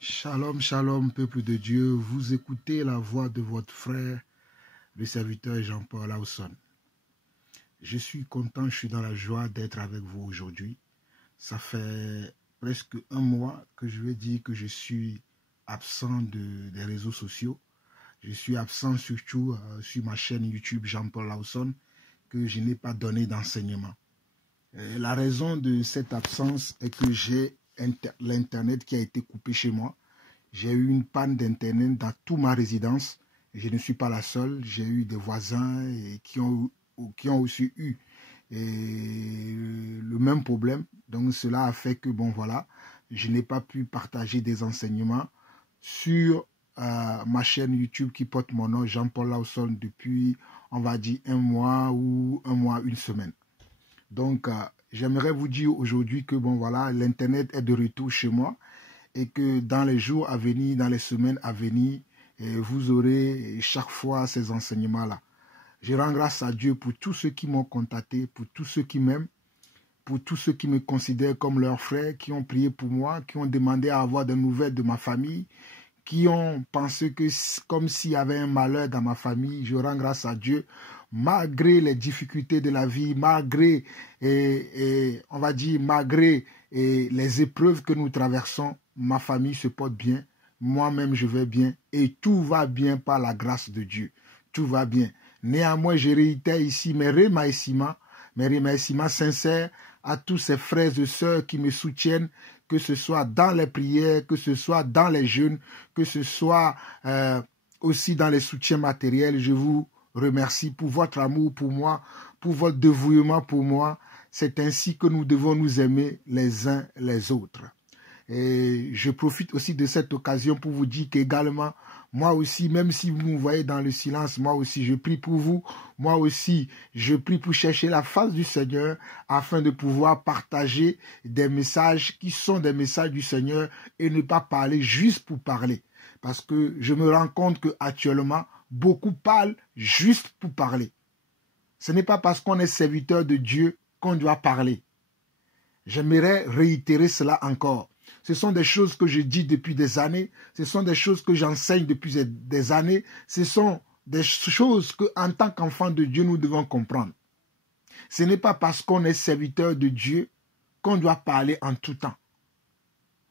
Shalom, shalom, peuple de Dieu. Vous écoutez la voix de votre frère, le serviteur Jean-Paul Lawson. Je suis content, je suis dans la joie d'être avec vous aujourd'hui. Ça fait presque un mois que je vais dire que je suis absent des réseaux sociaux. Je suis absent surtout sur ma chaîne YouTube Jean-Paul Lawson, que je n'ai pas donné d'enseignement. La raison de cette absence est que j'ai l'Internet qui a été coupé chez moi. J'ai eu une panne d'Internet dans toute ma résidence. Je ne suis pas la seule. J'ai eu des voisins qui ont aussi eu le même problème. Donc cela a fait que, bon voilà, je n'ai pas pu partager des enseignements sur ma chaîne YouTube qui porte mon nom, Jean-Paul Lawson, depuis, on va dire, un mois, une semaine. Donc, j'aimerais vous dire aujourd'hui que, bon voilà, l'Internet est de retour chez moi et que dans les jours à venir, dans les semaines à venir, vous aurez chaque fois ces enseignements-là. Je rends grâce à Dieu pour tous ceux qui m'ont contacté, pour tous ceux qui m'aiment, pour tous ceux qui me considèrent comme leurs frères, qui ont prié pour moi, qui ont demandé à avoir des nouvelles de ma famille, qui ont pensé que comme s'il y avait un malheur dans ma famille. Je rends grâce à Dieu. Malgré les difficultés de la vie, malgré, on va dire, malgré les épreuves que nous traversons, ma famille se porte bien, moi-même je vais bien et tout va bien par la grâce de Dieu. Tout va bien. Néanmoins, je réitère ici mes remerciements sincères à tous ces frères et sœurs qui me soutiennent, que ce soit dans les prières, que ce soit dans les jeûnes, que ce soit aussi dans les soutiens matériels. Je vous remercie pour votre amour pour moi, pour votre dévouement pour moi. C'est ainsi que nous devons nous aimer les uns les autres. Et je profite aussi de cette occasion pour vous dire qu'également, moi aussi, même si vous me voyez dans le silence, moi aussi, je prie pour vous. Moi aussi, je prie pour chercher la face du Seigneur afin de pouvoir partager des messages qui sont des messages du Seigneur et ne pas parler juste pour parler. Parce que je me rends compte qu'actuellement, beaucoup parlent juste pour parler. Ce n'est pas parce qu'on est serviteur de Dieu qu'on doit parler. J'aimerais réitérer cela encore. Ce sont des choses que je dis depuis des années. Ce sont des choses que j'enseigne depuis des années. Ce sont des choses qu'en tant qu'enfant de Dieu, nous devons comprendre. Ce n'est pas parce qu'on est serviteur de Dieu qu'on doit parler en tout temps.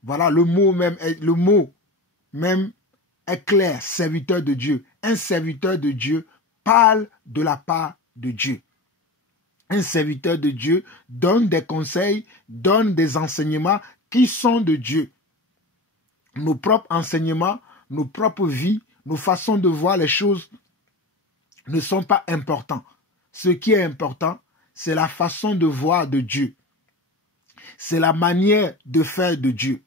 Voilà, le mot même est clair, serviteur de Dieu. Un serviteur de Dieu parle de la part de Dieu. Un serviteur de Dieu donne des conseils, donne des enseignements qui sont de Dieu. Nos propres enseignements, nos propres vies, nos façons de voir les choses ne sont pas importants. Ce qui est important, c'est la façon de voir de Dieu. C'est la manière de faire de Dieu.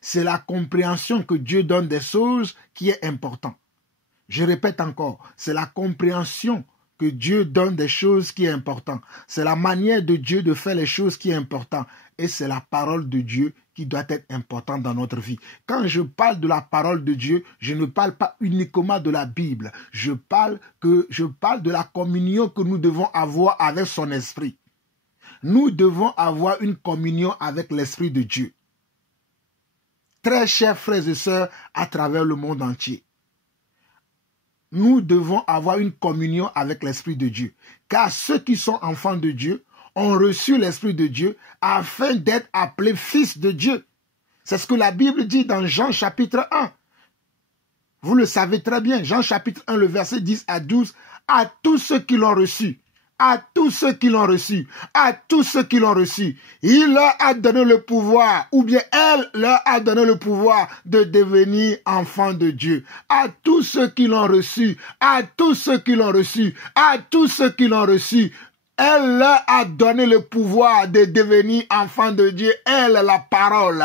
C'est la compréhension que Dieu donne des choses qui est important. Je répète encore, c'est la compréhension que Dieu donne des choses qui est important. C'est la manière de Dieu de faire les choses qui est important. Et c'est la parole de Dieu qui doit être importante dans notre vie. Quand je parle de la parole de Dieu, je ne parle pas uniquement de la Bible. Je parle de la communion que nous devons avoir avec son esprit. Nous devons avoir une communion avec l'esprit de Dieu. Très chers frères et sœurs à travers le monde entier. Nous devons avoir une communion avec l'Esprit de Dieu. Car ceux qui sont enfants de Dieu ont reçu l'Esprit de Dieu afin d'être appelés fils de Dieu. C'est ce que la Bible dit dans Jean chapitre 1. Vous le savez très bien. Jean chapitre 1, le verset 10 à 12. À tous ceux qui l'ont reçu. À tous ceux qui l'ont reçu, à tous ceux qui l'ont reçu, il leur a donné le pouvoir, ou bien elle leur a donné le pouvoir de devenir enfants de Dieu. À tous ceux qui l'ont reçu, à tous ceux qui l'ont reçu, à tous ceux qui l'ont reçu, elle leur a donné le pouvoir de devenir enfants de Dieu. Elle, la parole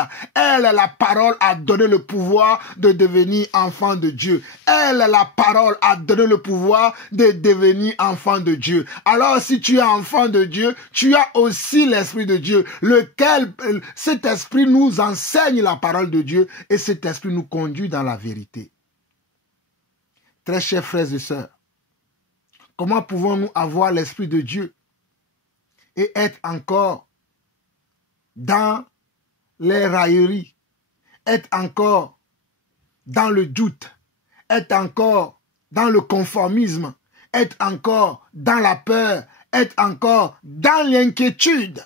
a donné le pouvoir de devenir enfant de Dieu. Elle, la parole, a donné le pouvoir de devenir enfant de Dieu. Alors, si tu es enfant de Dieu, tu as aussi l'Esprit de Dieu, cet Esprit nous enseigne la parole de Dieu et cet Esprit nous conduit dans la vérité. Très chers frères et sœurs, comment pouvons-nous avoir l'Esprit de Dieu et être encore dans les railleries, être encore dans le doute, être encore dans le conformisme, être encore dans la peur, être encore dans l'inquiétude.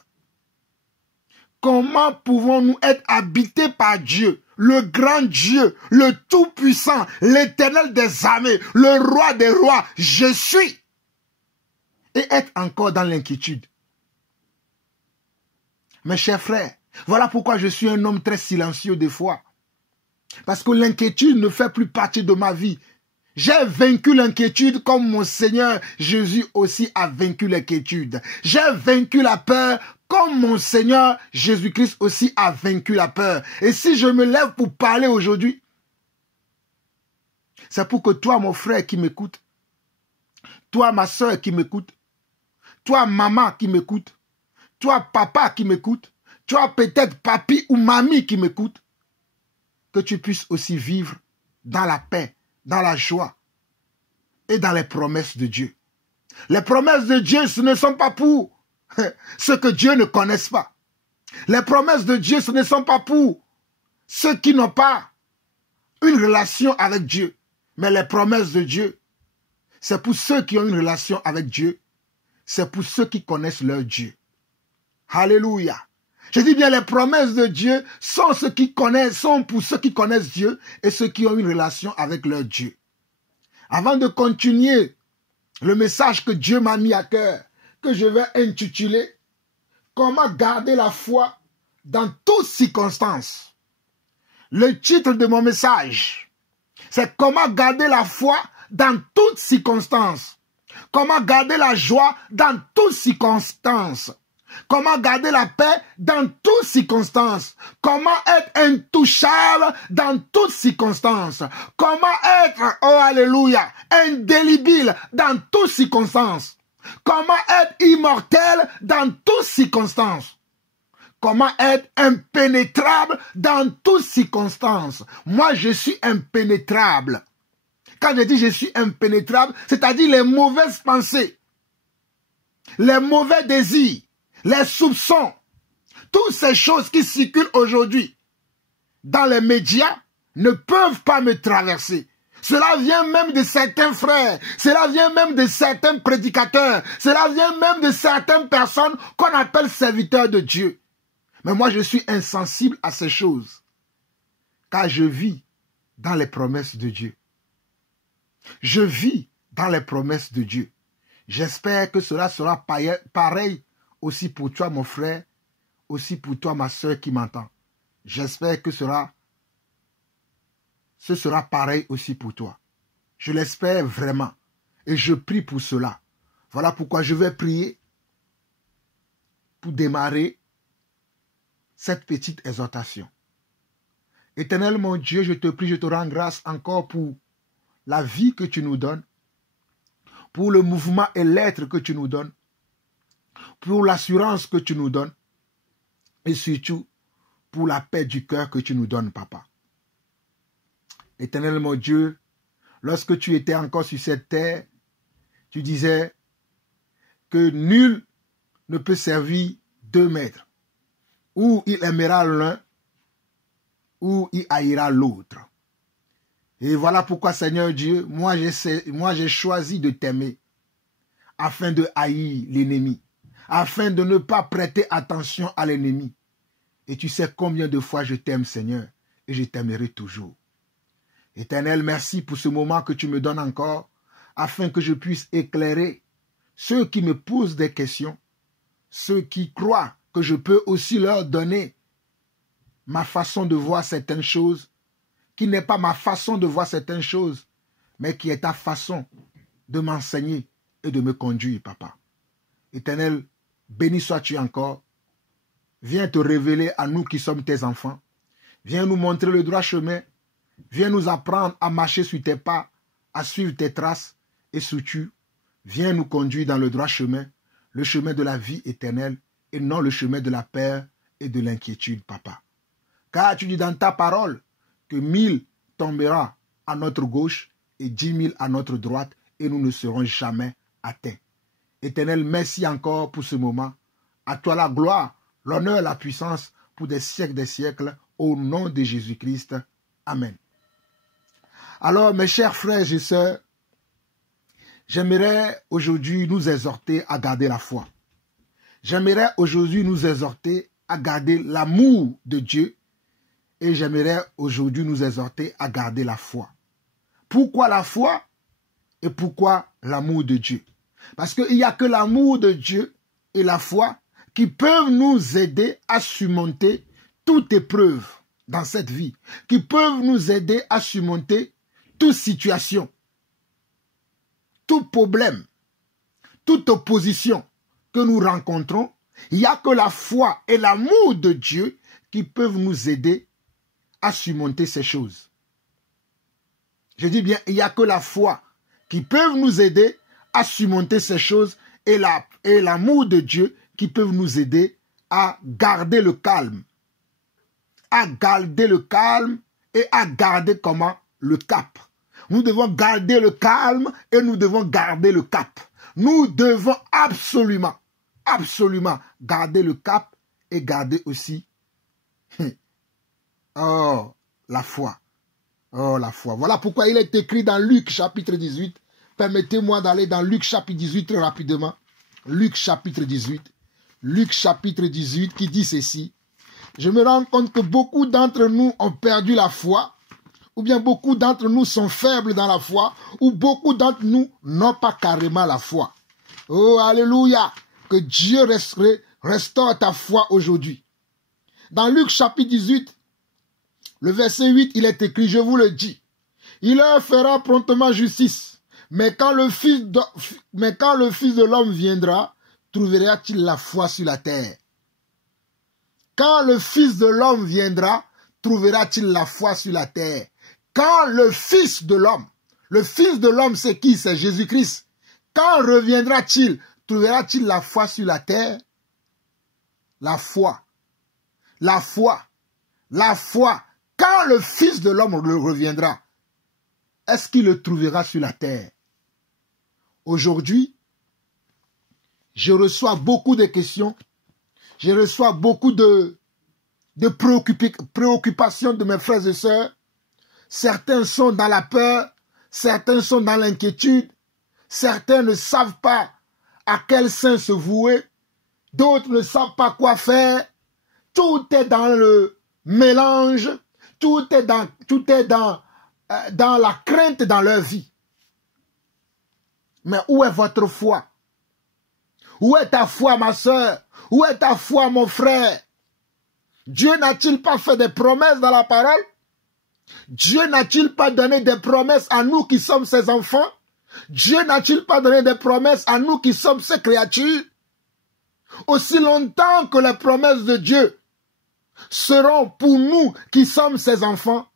Comment pouvons-nous être habités par Dieu, le grand Dieu, le Tout-Puissant, l'Éternel des armées, le Roi des rois, je suis, et être encore dans l'inquiétude? Mes chers frères, voilà pourquoi je suis un homme très silencieux des fois. Parce que l'inquiétude ne fait plus partie de ma vie. J'ai vaincu l'inquiétude comme mon Seigneur Jésus aussi a vaincu l'inquiétude. J'ai vaincu la peur comme mon Seigneur Jésus-Christ aussi a vaincu la peur. Et si je me lève pour parler aujourd'hui, c'est pour que toi, mon frère qui m'écoute, toi, ma soeur qui m'écoute, toi, maman qui m'écoute, toi, papa qui m'écoute, toi, peut-être papi ou mamie qui m'écoute, que tu puisses aussi vivre dans la paix, dans la joie et dans les promesses de Dieu. Les promesses de Dieu, ce ne sont pas pour ceux que Dieu ne connaisse pas. Les promesses de Dieu, ce ne sont pas pour ceux qui n'ont pas une relation avec Dieu. Mais les promesses de Dieu, c'est pour ceux qui ont une relation avec Dieu. C'est pour ceux qui connaissent leur Dieu. Alléluia. Je dis bien, les promesses de Dieu sont pour ceux qui connaissent Dieu et ceux qui ont une relation avec leur Dieu. Avant de continuer le message que Dieu m'a mis à cœur, que je vais intituler « Comment garder la foi dans toutes circonstances ». Le titre de mon message, c'est « Comment garder la foi dans toutes circonstances ». Comment garder la joie dans toutes circonstances. Comment garder la paix dans toutes circonstances. Comment être intouchable dans toutes circonstances. Comment être, oh alléluia, indélébile dans toutes circonstances. Comment être immortel dans toutes circonstances. Comment être impénétrable dans toutes circonstances. Moi, je suis impénétrable. Quand je dis je suis impénétrable, c'est-à-dire les mauvaises pensées, les mauvais désirs, les soupçons, toutes ces choses qui circulent aujourd'hui dans les médias ne peuvent pas me traverser. Cela vient même de certains frères, cela vient même de certains prédicateurs, cela vient même de certaines personnes qu'on appelle serviteurs de Dieu. Mais moi, je suis insensible à ces choses, car je vis dans les promesses de Dieu. Je vis dans les promesses de Dieu. J'espère que cela sera pareil aussi pour toi, mon frère, aussi pour toi, ma soeur qui m'entend. J'espère que ce sera pareil aussi pour toi. Je l'espère vraiment. Et je prie pour cela. Voilà pourquoi je vais prier pour démarrer cette petite exhortation. Éternel mon Dieu, je te prie, je te rends grâce encore pour la vie que tu nous donnes, pour le mouvement et l'être que tu nous donnes, pour l'assurance que tu nous donnes, et surtout pour la paix du cœur que tu nous donnes, Papa. Éternel mon Dieu, lorsque tu étais encore sur cette terre, tu disais que nul ne peut servir 2 maîtres. Ou il aimera l'un, ou il haïra l'autre. Et voilà pourquoi, Seigneur Dieu, moi j'ai choisi de t'aimer, afin de haïr l'ennemi, afin de ne pas prêter attention à l'ennemi. Et tu sais combien de fois je t'aime, Seigneur, et je t'aimerai toujours. Éternel, merci pour ce moment que tu me donnes encore, afin que je puisse éclairer ceux qui me posent des questions, ceux qui croient que je peux aussi leur donner ma façon de voir certaines choses, qui n'est pas ma façon de voir certaines choses, mais qui est ta façon de m'enseigner et de me conduire, Papa. Éternel, béni sois-tu encore. Viens te révéler à nous qui sommes tes enfants. Viens nous montrer le droit chemin. Viens nous apprendre à marcher sur tes pas, à suivre tes traces. Et surtout, viens nous conduire dans le droit chemin, le chemin de la vie éternelle, et non le chemin de la peur et de l'inquiétude, Papa. Car tu dis dans ta parole que 1000 tombera à notre gauche et 10 000 à notre droite, et nous ne serons jamais atteints. Éternel, merci encore pour ce moment. À toi la gloire, l'honneur, la puissance pour des siècles, au nom de Jésus-Christ. Amen. Alors, mes chers frères et sœurs, j'aimerais aujourd'hui nous exhorter à garder la foi. J'aimerais aujourd'hui nous exhorter à garder l'amour de Dieu et j'aimerais aujourd'hui nous exhorter à garder la foi. Pourquoi la foi et pourquoi l'amour de Dieu? Parce qu'il n'y a que l'amour de Dieu et la foi qui peuvent nous aider à surmonter toute épreuve dans cette vie, qui peuvent nous aider à surmonter toute situation, tout problème, toute opposition que nous rencontrons. Il n'y a que la foi et l'amour de Dieu qui peuvent nous aider à surmonter ces choses. Je dis bien, il n'y a que la foi qui peuvent nous aider à surmonter ces choses et l'amour de Dieu qui peuvent nous aider à garder le calme. À garder le calme et à garder comment? Le cap. Nous devons garder le calme et nous devons garder le cap. Nous devons absolument garder le cap et garder aussi la foi. Oh, la foi. Voilà pourquoi il est écrit dans Luc chapitre 18. Permettez-moi d'aller dans Luc chapitre 18 très rapidement. Luc chapitre 18. Luc chapitre 18 qui dit ceci. Je me rends compte que beaucoup d'entre nous ont perdu la foi, ou bien beaucoup d'entre nous sont faibles dans la foi, ou beaucoup d'entre nous n'ont pas carrément la foi. Oh, alléluia! Que Dieu restaure ta foi aujourd'hui. Dans Luc chapitre 18, le verset 8, il est écrit, je vous le dis, il leur fera promptement justice, mais quand le Fils de l'homme viendra, trouvera-t-il la foi sur la terre? Quand le Fils de l'homme viendra, trouvera-t-il la foi sur la terre? Quand le Fils de l'homme c'est qui? C'est Jésus-Christ. Quand reviendra-t-il? Trouvera-t-il la foi sur la terre? La foi. La foi. La foi. Quand le Fils de l'homme reviendra, est-ce qu'il le trouvera sur la terre? Aujourd'hui, je reçois beaucoup de questions. Je reçois beaucoup de préoccupations de mes frères et sœurs. Certains sont dans la peur, certains sont dans l'inquiétude, certains ne savent pas à quel saint se vouer, d'autres ne savent pas quoi faire. Tout est dans le mélange, tout est dans la crainte dans leur vie. Mais où est votre foi? Où est ta foi, ma sœur? Où est ta foi, mon frère? Dieu n'a-t-il pas fait des promesses dans la parole? Dieu n'a-t-il pas donné des promesses à nous qui sommes ses enfants? Dieu n'a-t-il pas donné des promesses à nous qui sommes ses créatures? Aussi longtemps que les promesses de Dieu seront pour nous qui sommes ses enfants,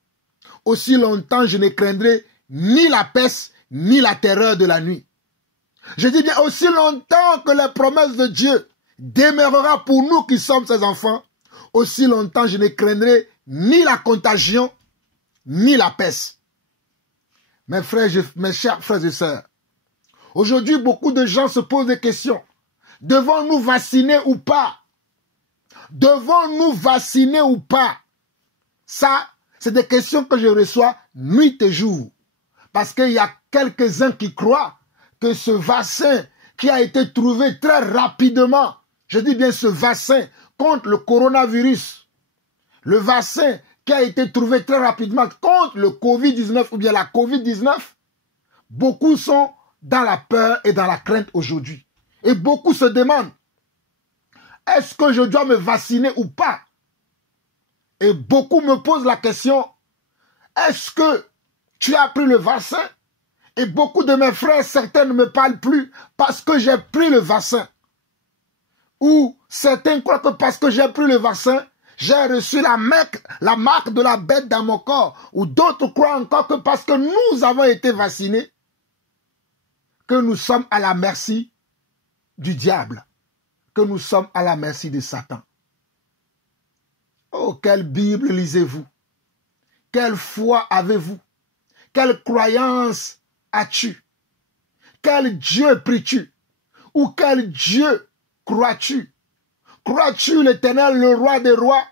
aussi longtemps je ne craindrai ni la peste ni la terreur de la nuit. Je dis bien aussi longtemps que les promesses de Dieu demeurera pour nous qui sommes ses enfants, aussi longtemps je ne craindrai ni la contagion, ni la peste. Mes chers frères et sœurs, aujourd'hui beaucoup de gens se posent des questions. Devons-nous vacciner ou pas? Devons-nous vacciner ou pas? Ça, c'est des questions que je reçois nuit et jour. Parce qu'il y a quelques-uns qui croient que ce vaccin qui a été trouvé très rapidement, je dis bien ce vaccin contre le coronavirus, le vaccin qui a été trouvé très rapidement contre le Covid-19 ou bien la Covid-19, beaucoup sont dans la peur et dans la crainte aujourd'hui. Et beaucoup se demandent, est-ce que je dois me vacciner ou pas? Et beaucoup me posent la question, est-ce que tu as pris le vaccin? Et beaucoup de mes frères, certains ne me parlent plus parce que j'ai pris le vaccin. Ou certains croient que parce que j'ai pris le vaccin, j'ai reçu la marque de la bête dans mon corps. Ou d'autres croient encore que parce que nous avons été vaccinés, que nous sommes à la merci du diable, que nous sommes à la merci de Satan. Oh, quelle Bible lisez-vous? Quelle foi avez-vous? Quelle croyance as-tu? Quel Dieu pries-tu? Ou quel Dieu crois-tu? Crois-tu l'Éternel, le roi des rois?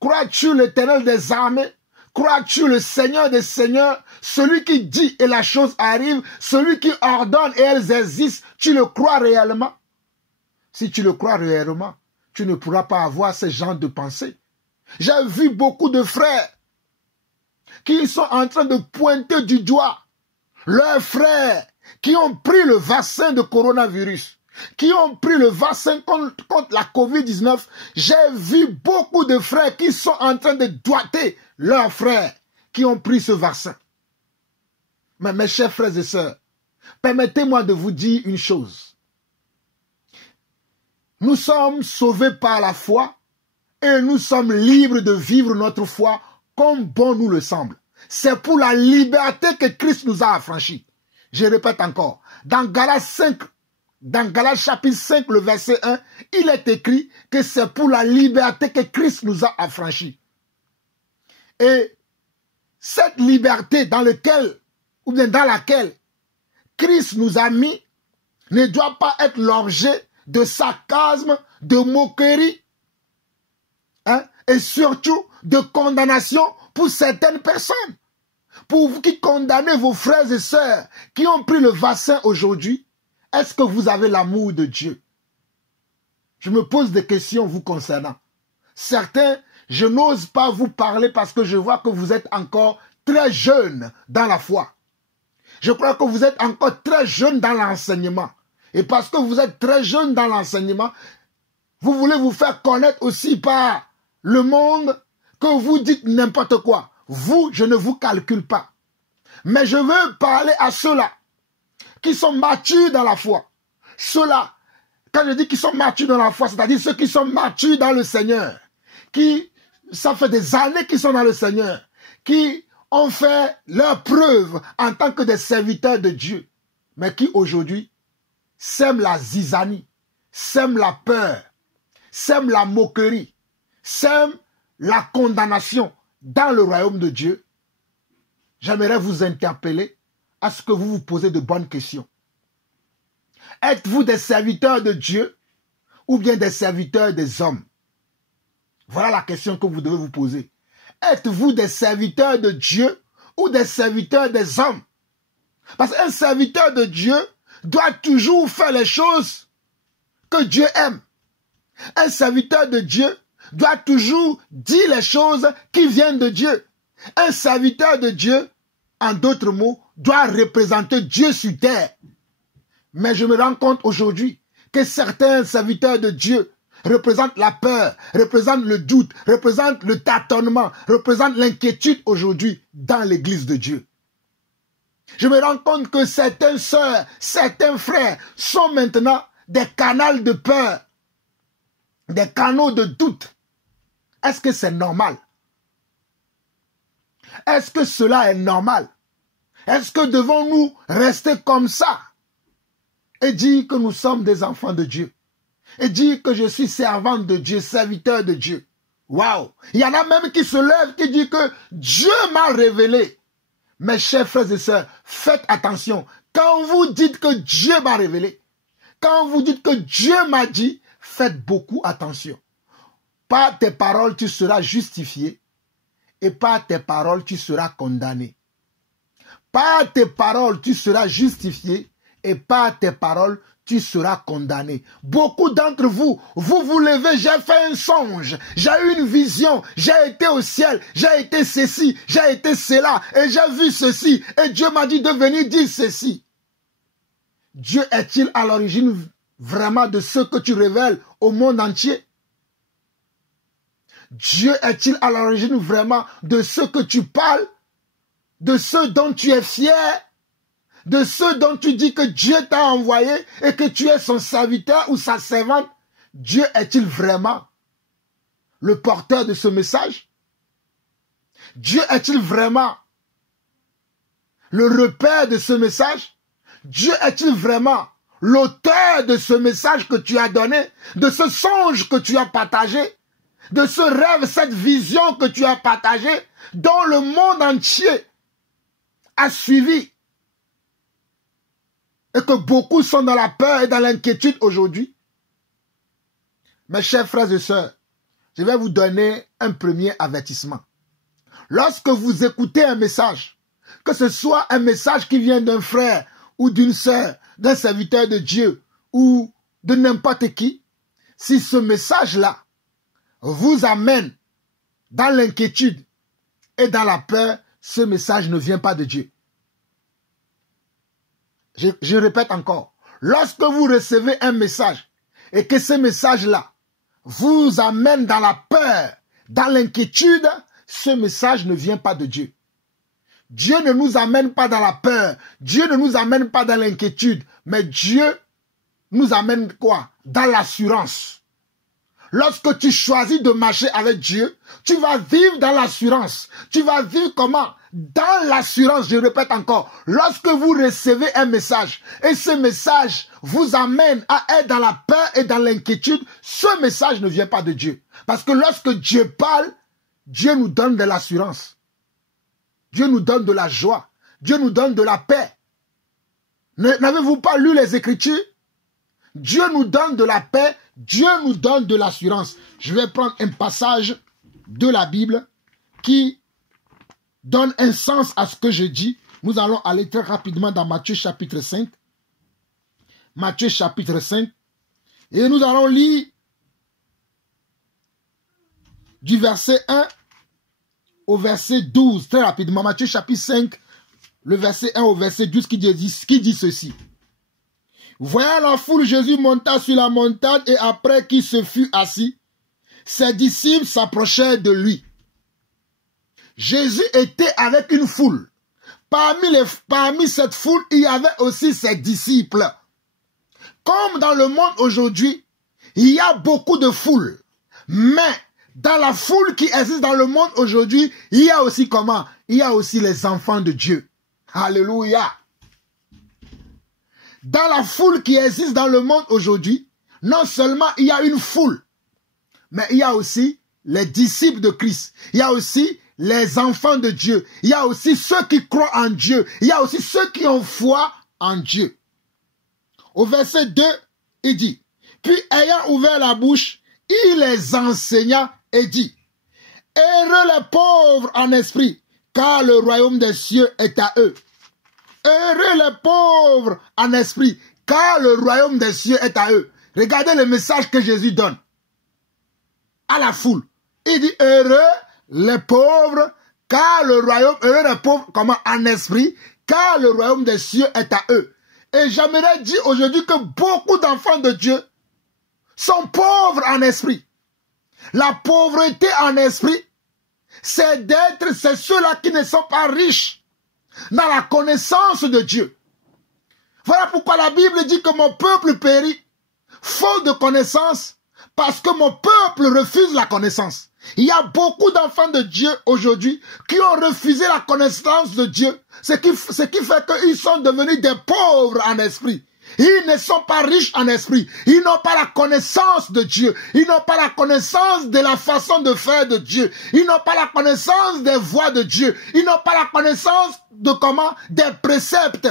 Crois-tu l'Éternel des armées? Crois-tu le Seigneur des Seigneurs, celui qui dit et la chose arrive, celui qui ordonne et elles existent, tu le crois réellement? Si tu le crois réellement, tu ne pourras pas avoir ce genre de pensée. J'ai vu beaucoup de frères qui sont en train de pointer du doigt leurs frères qui ont pris le vaccin de coronavirus, qui ont pris le vaccin contre la COVID-19. J'ai vu beaucoup de frères qui sont en train de doigter leurs frères qui ont pris ce vaccin. Mais mes chers frères et sœurs, permettez-moi de vous dire une chose. Nous sommes sauvés par la foi et nous sommes libres de vivre notre foi comme bon nous le semble. C'est pour la liberté que Christ nous a affranchis. Je répète encore, dans Galates chapitre 5, le verset 1, il est écrit que c'est pour la liberté que Christ nous a affranchis. Et cette liberté dans laquelle Christ nous a mis ne doit pas être l'objet de sarcasme, de moquerie, et surtout de condamnation pour certaines personnes. Pour vous qui condamnez vos frères et sœurs qui ont pris le vaccin aujourd'hui, est-ce que vous avez l'amour de Dieu? Je me pose des questions vous concernant. Certains, je n'ose pas vous parler parce que je vois que vous êtes encore très jeunes dans la foi. Je crois que vous êtes encore très jeunes dans l'enseignement. Et parce que vous êtes très jeunes dans l'enseignement, vous voulez vous faire connaître aussi par le monde que vous dites n'importe quoi. Vous, je ne vous calcule pas. Mais je veux parler à ceux-là qui sont matures dans la foi. Ceux-là, quand je dis qu'ils sont matures dans la foi, c'est-à-dire ceux qui sont matures dans le Seigneur, qui, ça fait des années qu'ils sont dans le Seigneur, qui ont fait leur preuve en tant que des serviteurs de Dieu, mais qui aujourd'hui sèment la zizanie, sèment la peur, sèment la moquerie, sèment la condamnation dans le royaume de Dieu. J'aimerais vous interpeller à ce que vous vous posez de bonnes questions. Êtes-vous des serviteurs de Dieu ou bien des serviteurs des hommes? Voilà la question que vous devez vous poser. Êtes-vous des serviteurs de Dieu ou des serviteurs des hommes? Parce qu'un serviteur de Dieu doit toujours faire les choses que Dieu aime. Un serviteur de Dieu doit toujours dire les choses qui viennent de Dieu. Un serviteur de Dieu, en d'autres mots, doit représenter Dieu sur terre. Mais je me rends compte aujourd'hui que certains serviteurs de Dieu représentent la peur, représentent le doute, représentent le tâtonnement, représentent l'inquiétude aujourd'hui dans l'église de Dieu. Je me rends compte que certaines sœurs, certains frères sont maintenant des canaux de peur, des canaux de doute. Est-ce que c'est normal? Est-ce que cela est normal? Est-ce que devons-nous rester comme ça et dire que nous sommes des enfants de Dieu? Et dire que je suis servante de Dieu, serviteur de Dieu? Waouh! Il y en a même qui se lèvent, qui disent que Dieu m'a révélé. Mes chers frères et sœurs, faites attention. Quand vous dites que Dieu m'a révélé, quand vous dites que Dieu m'a dit, faites beaucoup attention. Par tes paroles, tu seras justifié et par tes paroles, tu seras condamné. Par tes paroles, tu seras justifié et par tes paroles, tu seras condamné. Beaucoup d'entre vous, vous levez, j'ai fait un songe, j'ai eu une vision, j'ai été au ciel, j'ai été ceci, j'ai été cela, et j'ai vu ceci, et Dieu m'a dit de venir dire ceci. Dieu est-il à l'origine vraiment de ce que tu révèles au monde entier? Dieu est-il à l'origine vraiment de ce que tu parles, de ce dont tu es fier, de ceux dont tu dis que Dieu t'a envoyé et que tu es son serviteur ou sa servante? Dieu est-il vraiment le porteur de ce message? Dieu est-il vraiment le repère de ce message? Dieu est-il vraiment l'auteur de ce message que tu as donné, de ce songe que tu as partagé, de ce rêve, cette vision que tu as partagée, dont le monde entier a suivi? Et que beaucoup sont dans la peur et dans l'inquiétude aujourd'hui. Mes chers frères et sœurs, je vais vous donner un premier avertissement. Lorsque vous écoutez un message, que ce soit un message qui vient d'un frère ou d'une sœur, d'un serviteur de Dieu ou de n'importe qui, si ce message-là vous amène dans l'inquiétude et dans la peur, ce message ne vient pas de Dieu. Je répète encore, lorsque vous recevez un message et que ce message-là vous amène dans la peur, dans l'inquiétude, ce message ne vient pas de Dieu. Dieu ne nous amène pas dans la peur, Dieu ne nous amène pas dans l'inquiétude, mais Dieu nous amène quoi? Dans l'assurance. Lorsque tu choisis de marcher avec Dieu, tu vas vivre dans l'assurance. Tu vas vivre comment? Dans l'assurance, je répète encore. Lorsque vous recevez un message et ce message vous amène à être dans la peur et dans l'inquiétude, ce message ne vient pas de Dieu. Parce que lorsque Dieu parle, Dieu nous donne de l'assurance. Dieu nous donne de la joie. Dieu nous donne de la paix. N'avez-vous pas lu les Écritures? Dieu nous donne de la paix, Dieu nous donne de l'assurance. Je vais prendre un passage de la Bible qui donne un sens à ce que je dis. Nous allons aller très rapidement dans Matthieu chapitre 5. Matthieu chapitre 5. Et nous allons lire du verset 1 au verset 12. Très rapidement, Matthieu chapitre 5, le verset 1 au verset 12 qui dit ceci. Voyant la foule, Jésus monta sur la montagne et après qu'il se fut assis, ses disciples s'approchèrent de lui. Jésus était avec une foule. Parmi cette foule, il y avait aussi ses disciples. Comme dans le monde aujourd'hui, il y a beaucoup de foules. Mais dans la foule qui existe dans le monde aujourd'hui, il y a aussi comment? Il y a aussi les enfants de Dieu. Alléluia. Dans la foule qui existe dans le monde aujourd'hui, non seulement il y a une foule, mais il y a aussi les disciples de Christ. Il y a aussi les enfants de Dieu. Il y a aussi ceux qui croient en Dieu. Il y a aussi ceux qui ont foi en Dieu. Au verset 2, il dit, puis ayant ouvert la bouche, il les enseigna et dit, heureux les pauvres en esprit, car le royaume des cieux est à eux. Heureux les pauvres en esprit, car le royaume des cieux est à eux. Regardez le message que Jésus donne à la foule. Il dit, heureux les pauvres, car le royaume, heureux les pauvres, comment? En esprit, car le royaume des cieux est à eux. Et j'aimerais dire aujourd'hui que beaucoup d'enfants de Dieu sont pauvres en esprit. La pauvreté en esprit, c'est ceux-là qui ne sont pas riches dans la connaissance de Dieu. Voilà pourquoi la Bible dit que mon peuple périt, faute de connaissance, parce que mon peuple refuse la connaissance. Il y a beaucoup d'enfants de Dieu aujourd'hui qui ont refusé la connaissance de Dieu, ce qui fait qu'ils sont devenus des pauvres en esprit. Ils ne sont pas riches en esprit. Ils n'ont pas la connaissance de Dieu. Ils n'ont pas la connaissance de la façon de faire de Dieu. Ils n'ont pas la connaissance des voies de Dieu. Ils n'ont pas la connaissance de comment? Des préceptes,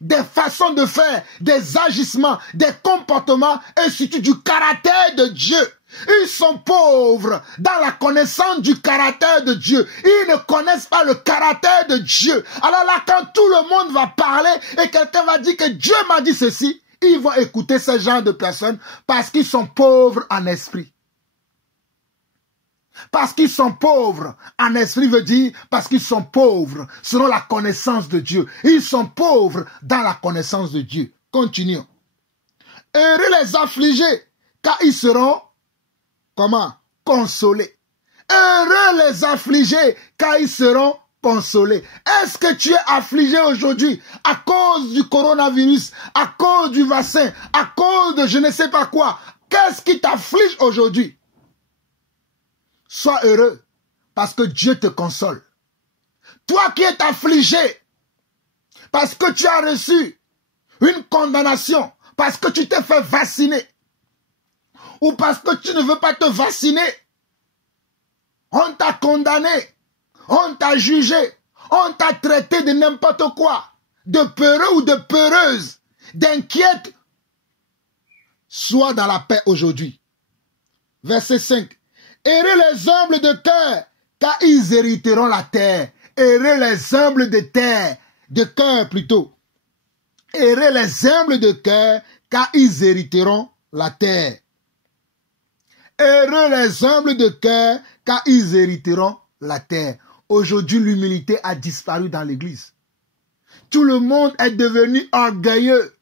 des façons de faire, des agissements, des comportements et surtout du caractère de Dieu. Ils sont pauvres dans la connaissance du caractère de Dieu. Ils ne connaissent pas le caractère de Dieu. Alors là, quand tout le monde va parler et quelqu'un va dire que Dieu m'a dit ceci, ils vont écouter ce genre de personnes parce qu'ils sont pauvres en esprit. Parce qu'ils sont pauvres en esprit veut dire parce qu'ils sont pauvres selon la connaissance de Dieu. Ils sont pauvres dans la connaissance de Dieu. Continuons. Heureux les affligés, car ils seront comment? Consolés. Heureux les affligés, car ils seront consolés. Est-ce que tu es affligé aujourd'hui à cause du coronavirus, à cause du vaccin, à cause de je ne sais pas quoi? Qu'est-ce qui t'afflige aujourd'hui? Sois heureux parce que Dieu te console. Toi qui es affligé parce que tu as reçu une condamnation, parce que tu t'es fait vacciner, ou parce que tu ne veux pas te vacciner, on t'a condamné, on t'a jugé, on t'a traité de n'importe quoi, de peureux ou de peureuse, d'inquiète. Sois dans la paix aujourd'hui. Verset 5. Heureux les humbles de cœur, car ils hériteront la terre. Heureux les humbles de terre, de cœur plutôt. Heureux les humbles de cœur, car ils hériteront la terre. Heureux les humbles de cœur, car ils hériteront la terre. Aujourd'hui, l'humilité a disparu dans l'église. Tout le monde est devenu orgueilleux.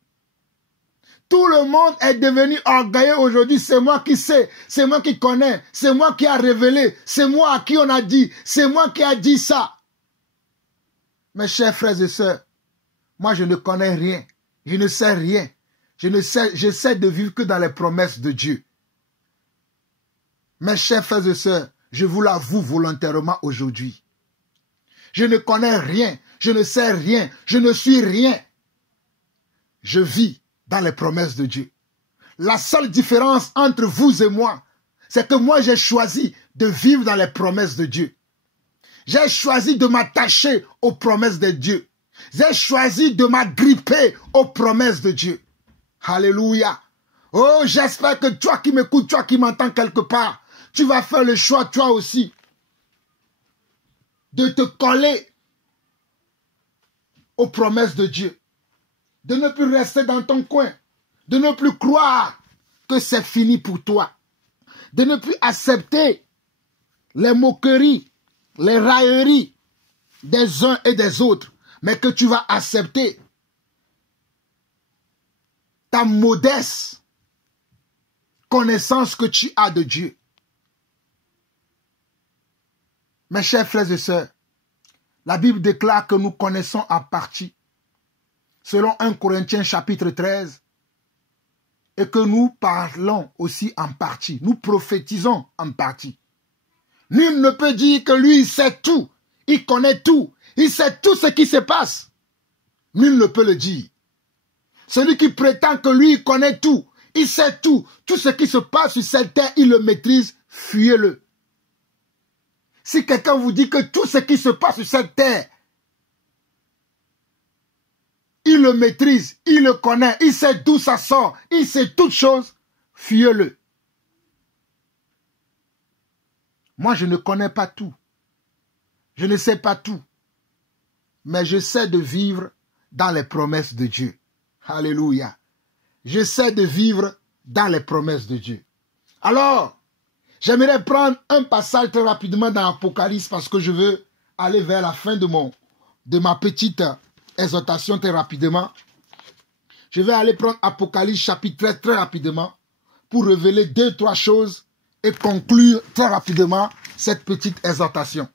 Tout le monde est devenu orgueilleux aujourd'hui. C'est moi qui sais, c'est moi qui connais, c'est moi qui a révélé, c'est moi à qui on a dit, c'est moi qui a dit ça. Mes chers frères et sœurs, moi je ne connais rien, je ne sais rien. J'essaie de vivre que dans les promesses de Dieu. Mes chers frères et sœurs, je vous l'avoue volontairement aujourd'hui. Je ne connais rien, je ne sais rien, je ne suis rien. Je vis dans les promesses de Dieu. La seule différence entre vous et moi, c'est que moi j'ai choisi de vivre dans les promesses de Dieu. J'ai choisi de m'attacher aux promesses de Dieu. J'ai choisi de m'agripper aux promesses de Dieu. Alléluia. Oh, j'espère que toi qui m'écoutes, toi qui m'entends quelque part, tu vas faire le choix, toi aussi, de te coller aux promesses de Dieu. De ne plus rester dans ton coin. De ne plus croire que c'est fini pour toi. De ne plus accepter les moqueries, les railleries des uns et des autres. Mais que tu vas accepter ta modeste connaissance que tu as de Dieu. Mes chers frères et sœurs, la Bible déclare que nous connaissons en partie, selon 1 Corinthiens chapitre 13, et que nous parlons aussi en partie, nous prophétisons en partie. Nul ne peut dire que lui, il sait tout, il connaît tout, il sait tout ce qui se passe. Nul ne peut le dire. Celui qui prétend que lui, il connaît tout, il sait tout ce qui se passe sur cette terre, il le maîtrise, fuyez-le. Si quelqu'un vous dit que tout ce qui se passe sur cette terre, il le maîtrise, il le connaît, il sait d'où ça sort, il sait toutes choses, fuyez-le. Moi, je ne connais pas tout. Je ne sais pas tout. Mais je sais de vivre dans les promesses de Dieu. Alléluia. Je sais de vivre dans les promesses de Dieu. Alors, j'aimerais prendre un passage très rapidement dans l'Apocalypse parce que je veux aller vers la fin de ma petite exhortation très rapidement. Je vais aller prendre Apocalypse chapitre 13 très rapidement pour révéler 2-3 choses et conclure très rapidement cette petite exhortation.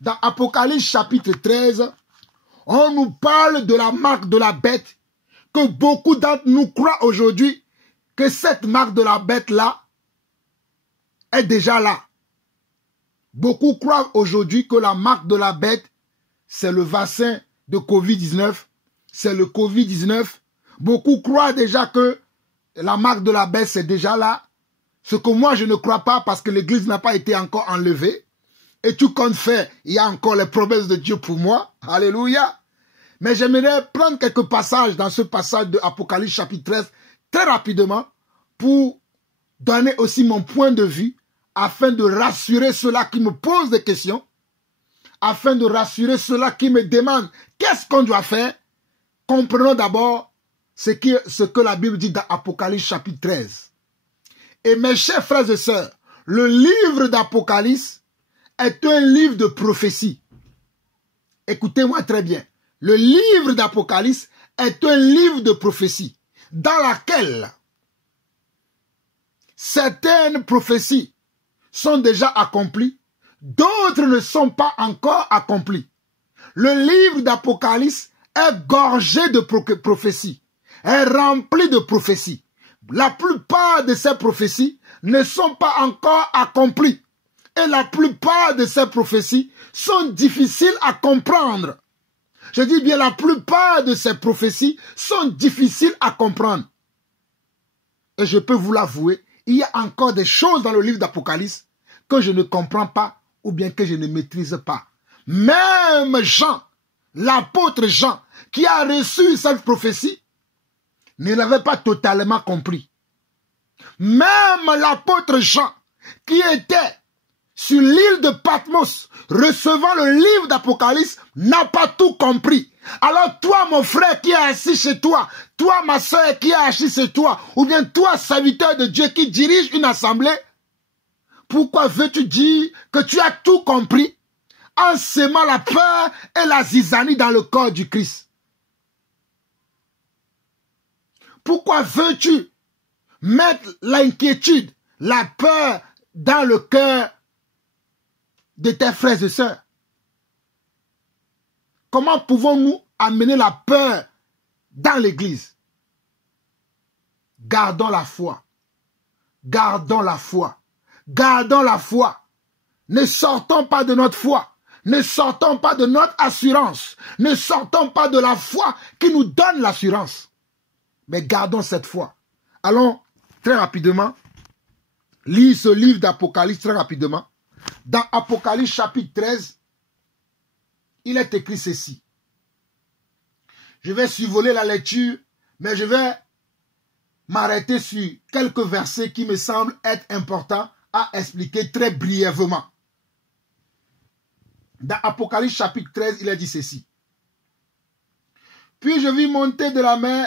Dans Apocalypse chapitre 13, on nous parle de la marque de la bête que beaucoup d'entre nous croient aujourd'hui que cette marque de la bête-là est déjà là. Beaucoup croient aujourd'hui que la marque de la bête, c'est le vaccin de Covid-19, c'est le Covid-19. Beaucoup croient déjà que la marque de la bête, c'est déjà là. Ce que moi, je ne crois pas parce que l'église n'a pas été encore enlevée. Et tout compte fait, il y a encore les promesses de Dieu pour moi. Alléluia. Mais j'aimerais prendre quelques passages dans ce passage de Apocalypse chapitre 13 très rapidement pour donner aussi mon point de vue afin de rassurer ceux-là qui me posent des questions, afin de rassurer ceux-là qui me demandent qu'est-ce qu'on doit faire. Comprenons d'abord ce que la Bible dit dans Apocalypse chapitre 13. Et mes chers frères et sœurs, le livre d'Apocalypse est un livre de prophétie. Écoutez-moi très bien. Le livre d'Apocalypse est un livre de prophétie dans laquelle certaines prophéties sont déjà accomplies, d'autres ne sont pas encore accomplies. Le livre d'Apocalypse est gorgé de prophéties, est rempli de prophéties. La plupart de ces prophéties ne sont pas encore accomplies. Et la plupart de ces prophéties sont difficiles à comprendre. Je dis bien la plupart de ces prophéties sont difficiles à comprendre. Et je peux vous l'avouer, il y a encore des choses dans le livre d'Apocalypse que je ne comprends pas ou bien que je ne maîtrise pas. Même Jean, l'apôtre Jean, qui a reçu cette prophétie, ne l'avait pas totalement compris. Même l'apôtre Jean, qui était sur l'île de Patmos, recevant le livre d'Apocalypse, n'a pas tout compris. Alors toi, mon frère qui est assis chez toi, toi, ma soeur qui est assise chez toi, ou bien toi, serviteur de Dieu qui dirige une assemblée, pourquoi veux-tu dire que tu as tout compris en sémant la peur et la zizanie dans le corps du Christ? Pourquoi veux-tu mettre l'inquiétude, la peur dans le cœur de tes frères et sœurs? Comment pouvons-nous amener la peur dans l'église? Gardons la foi. Gardons la foi. Gardons la foi. Ne sortons pas de notre foi. Ne sortons pas de notre assurance. Ne sortons pas de la foi qui nous donne l'assurance. Mais gardons cette foi. Allons très rapidement lire ce livre d'Apocalypse très rapidement. Dans Apocalypse chapitre 13, il est écrit ceci. Je vais survoler la lecture, mais je vais m'arrêter sur quelques versets qui me semblent être importants à expliquer très brièvement. Dans Apocalypse chapitre 13, il est dit ceci. Puis je vis monter de la mer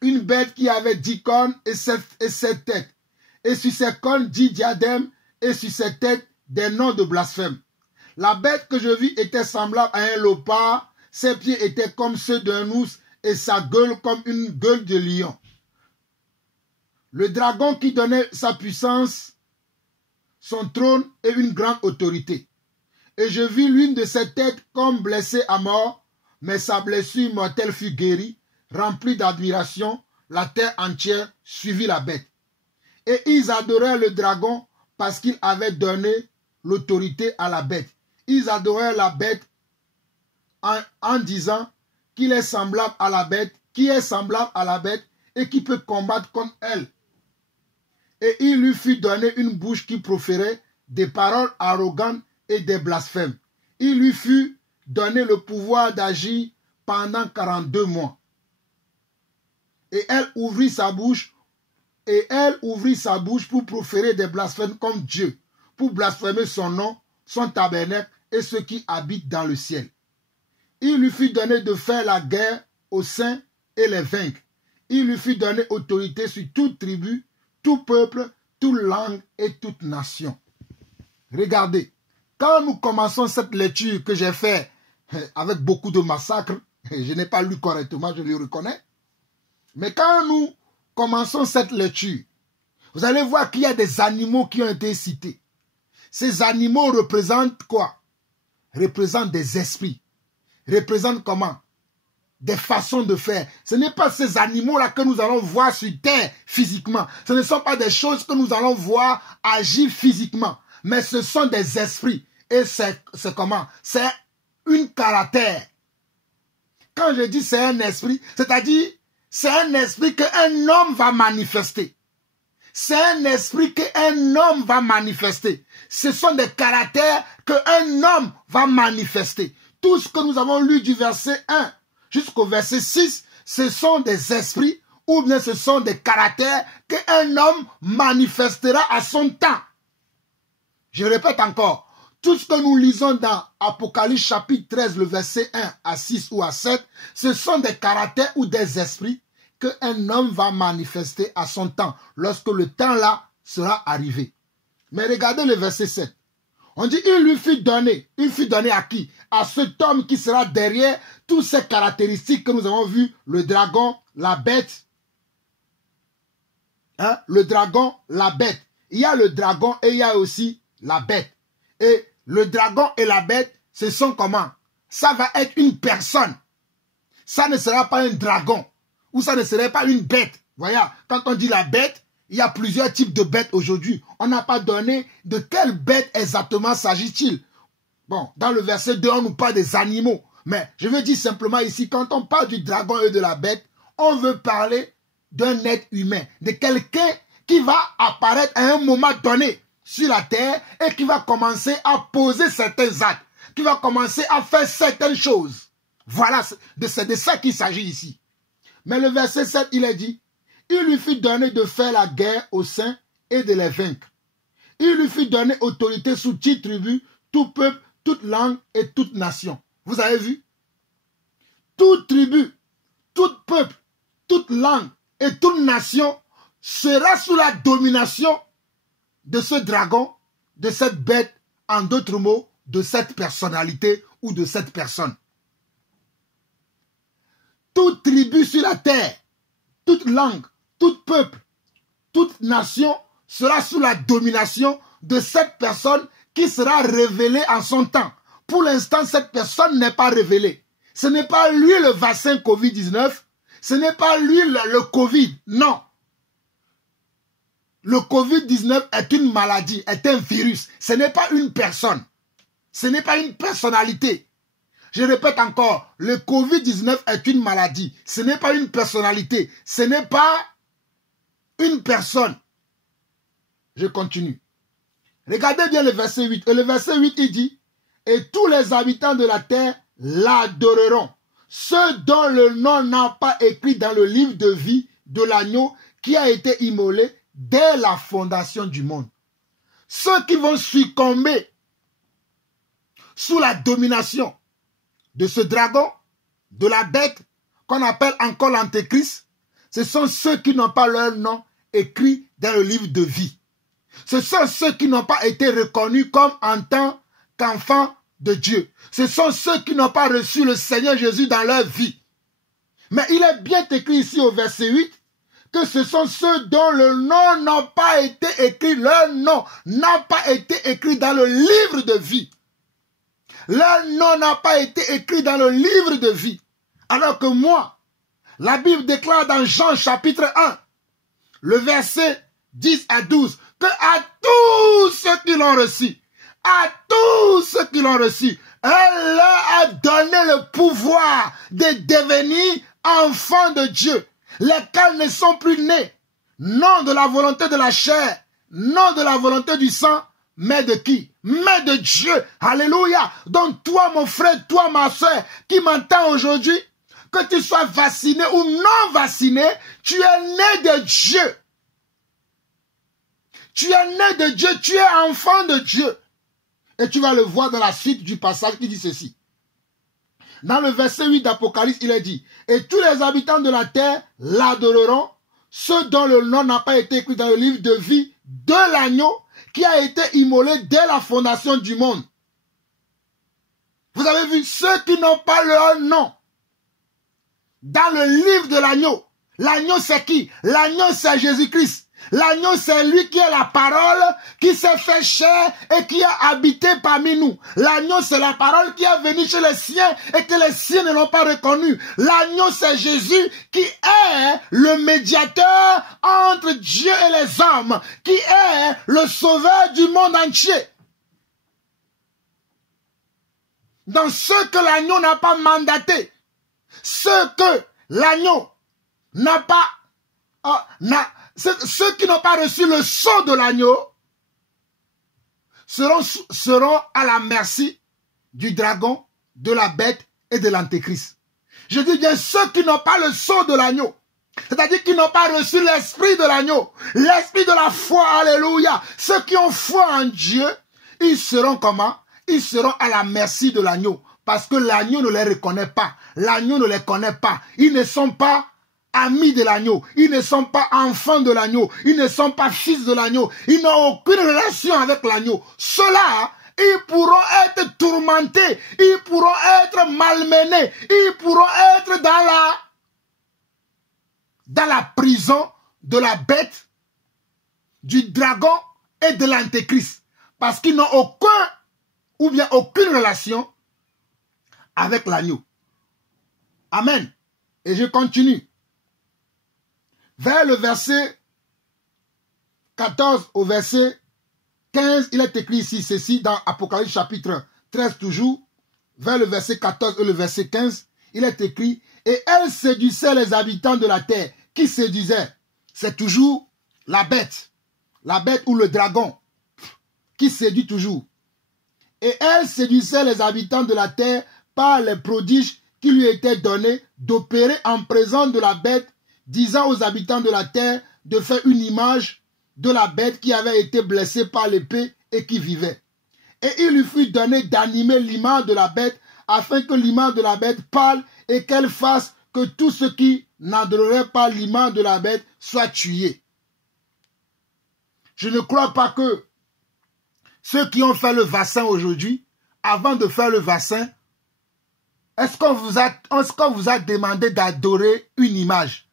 une bête qui avait 10 cornes et 7 têtes, et sur ses cornes 10 diadèmes, et sur ses têtes des noms de blasphème. La bête que je vis était semblable à un léopard, ses pieds étaient comme ceux d'un ours, et sa gueule comme une gueule de lion. Le dragon qui donnait sa puissance, son trône et une grande autorité. Et je vis l'une de ses têtes comme blessée à mort, mais sa blessure mortelle fut guérie, remplie d'admiration, la terre entière suivit la bête. Et ils adoraient le dragon parce qu'il avait donné l'autorité à la bête. Ils adoraient la bête en disant qu'il est semblable à la bête, qui est semblable à la bête et qui peut combattre comme elle. Et il lui fut donné une bouche qui proférait des paroles arrogantes et des blasphèmes. Il lui fut donné le pouvoir d'agir pendant 42 mois. Et elle ouvrit sa bouche pour proférer des blasphèmes comme Dieu, pour blasphémer son nom, son tabernacle et ceux qui habitent dans le ciel. Il lui fut donné de faire la guerre aux saints et les vaincre. Il lui fut donné autorité sur toute tribu, tout peuple, toute langue et toute nation. Regardez, quand nous commençons cette lecture que j'ai faite avec beaucoup de massacres, je n'ai pas lu correctement, je le reconnais, mais quand nous commençons cette lecture, vous allez voir qu'il y a des animaux qui ont été cités. Ces animaux représentent quoi? Représentent des esprits. Représentent comment? Des façons de faire. Ce n'est pas ces animaux-là que nous allons voir sur terre physiquement. Ce ne sont pas des choses que nous allons voir agir physiquement. Mais ce sont des esprits. Et c'est comment? C'est un caractère. Quand je dis c'est un esprit, c'est-à-dire c'est un esprit qu'un homme va manifester. C'est un esprit qu'un homme va manifester. Ce sont des caractères qu'un homme va manifester. Tout ce que nous avons lu du verset 1 jusqu'au verset 6, ce sont des esprits ou bien ce sont des caractères qu'un homme manifestera à son temps. Je répète encore, tout ce que nous lisons dans Apocalypse chapitre 13, le verset 1 à 6 ou à 7, ce sont des caractères ou des esprits qu'un homme va manifester à son temps, lorsque le temps là sera arrivé. Mais regardez le verset 7. On dit, il lui fut donné. Il fut donné à qui? À cet homme qui sera derrière toutes ces caractéristiques que nous avons vues. Le dragon, la bête. Hein? Le dragon, la bête. Il y a le dragon et il y a aussi la bête. Et le dragon et la bête, ce sont comment? Ça va être une personne. Ça ne sera pas un dragon. Ou ça ne serait pas une bête. Voyez, quand on dit la bête, il y a plusieurs types de bêtes aujourd'hui. On n'a pas donné de quelle bête exactement s'agit-il. Bon, dans le verset 2, on nous parle des animaux. Mais je veux dire simplement ici, quand on parle du dragon et de la bête, on veut parler d'un être humain, de quelqu'un qui va apparaître à un moment donné sur la terre et qui va commencer à poser certains actes, qui va commencer à faire certaines choses. Voilà, c'est de ça qu'il s'agit ici. Mais le verset 7, il est dit, il lui fut donné de faire la guerre aux saints et de les vaincre. Il lui fut donné autorité sous 10 tribus, tout peuple, toute langue et toute nation. Vous avez vu? Toute tribu, tout peuple, toute langue et toute nation sera sous la domination de ce dragon, de cette bête, en d'autres mots, de cette personnalité ou de cette personne. Toute tribu sur la terre, toute langue, tout peuple, toute nation sera sous la domination de cette personne qui sera révélée en son temps. Pour l'instant, cette personne n'est pas révélée. Ce n'est pas lui le vaccin Covid-19, ce n'est pas lui le Covid, non. Le Covid-19 est une maladie, est un virus. Ce n'est pas une personne. Ce n'est pas une personnalité. Je répète encore, le Covid-19 est une maladie. Ce n'est pas une personnalité. Ce n'est pas une personne. Je continue. Regardez bien le verset 8. Et le verset 8, il dit, « Et tous les habitants de la terre l'adoreront, ceux dont le nom n'a pas écrit dans le livre de vie de l'agneau qui a été immolé dès la fondation du monde. » Ceux qui vont succomber sous la domination de ce dragon, de la bête, qu'on appelle encore l'antéchrist, ce sont ceux qui n'ont pas leur nom écrit dans le livre de vie. Ce sont ceux qui n'ont pas été reconnus comme en tant qu'enfants de Dieu. Ce sont ceux qui n'ont pas reçu le Seigneur Jésus dans leur vie. Mais il est bien écrit ici au verset 8 que ce sont ceux dont le nom n'a pas été écrit, leur nom n'a pas été écrit dans le livre de vie. Leur nom n'a pas été écrit dans le livre de vie. Alors que moi, la Bible déclare dans Jean chapitre 1, le verset 10 à 12, que à tous ceux qui l'ont reçu, à tous ceux qui l'ont reçu, elle leur a donné le pouvoir de devenir enfants de Dieu, lesquels ne sont plus nés, non de la volonté de la chair, non de la volonté du sang, mais de qui? Mais de Dieu. Alléluia. Donc toi, mon frère, toi, ma soeur, qui m'entends aujourd'hui, que tu sois vacciné ou non vacciné, tu es né de Dieu. Tu es né de Dieu, tu es enfant de Dieu. Et tu vas le voir dans la suite du passage qui dit ceci. Dans le verset 8 d'Apocalypse, il est dit, « Et tous les habitants de la terre l'adoreront, ceux dont le nom n'a pas été écrit dans le livre de vie de l'agneau, qui a été immolé dès la fondation du monde. » Vous avez vu, ceux qui n'ont pas leur nom dans le livre de l'agneau. L'agneau c'est qui? L'agneau c'est Jésus-Christ. L'agneau c'est lui qui est la parole, qui s'est fait chair et qui a habité parmi nous. L'agneau c'est la parole qui est venue chez les siens et que les siens ne l'ont pas reconnu. L'agneau c'est Jésus qui est le médiateur entre Dieu et les hommes, qui est le sauveur du monde entier. Dans ceux que l'agneau n'a pas mandaté, ceux que l'agneau n'a pas... ceux qui n'ont pas reçu le sceau de l'agneau seront à la merci du dragon, de la bête et de l'antéchrist. Je dis bien ceux qui n'ont pas le sceau de l'agneau, c'est-à-dire qui n'ont pas reçu l'esprit de l'agneau, l'esprit de la foi, alléluia. Ceux qui ont foi en Dieu, ils seront comment? Ils seront à la merci de l'agneau, parce que l'agneau ne les reconnaît pas, l'agneau ne les connaît pas, ils ne sont pas amis de l'agneau, ils ne sont pas enfants de l'agneau, ils ne sont pas fils de l'agneau, ils n'ont aucune relation avec l'agneau. Ceux-là, ils pourront être tourmentés, ils pourront être malmenés, ils pourront être dans la prison de la bête, du dragon et de l'antéchrist, parce qu'ils n'ont aucune relation avec l'agneau. Amen. Et je continue. Vers le verset 14 au verset 15, il est écrit ici, ceci dans Apocalypse chapitre 13 toujours, vers le verset 14 et le verset 15, il est écrit, « Et elle séduisait les habitants de la terre. » Qui séduisait? C'est toujours la bête ou le dragon qui séduit toujours. « Et elle séduisait les habitants de la terre par les prodiges qui lui étaient donnés d'opérer en présence de la bête, disant aux habitants de la terre de faire une image de la bête qui avait été blessée par l'épée et qui vivait. Et il lui fut donné d'animer l'image de la bête, afin que l'image de la bête parle et qu'elle fasse que tout ce qui n'adorerait pas l'image de la bête soit tué. Je ne crois pas que ceux qui ont fait le vaccin aujourd'hui, avant de faire le vaccin, est-ce qu'on vous a demandé d'adorer une image?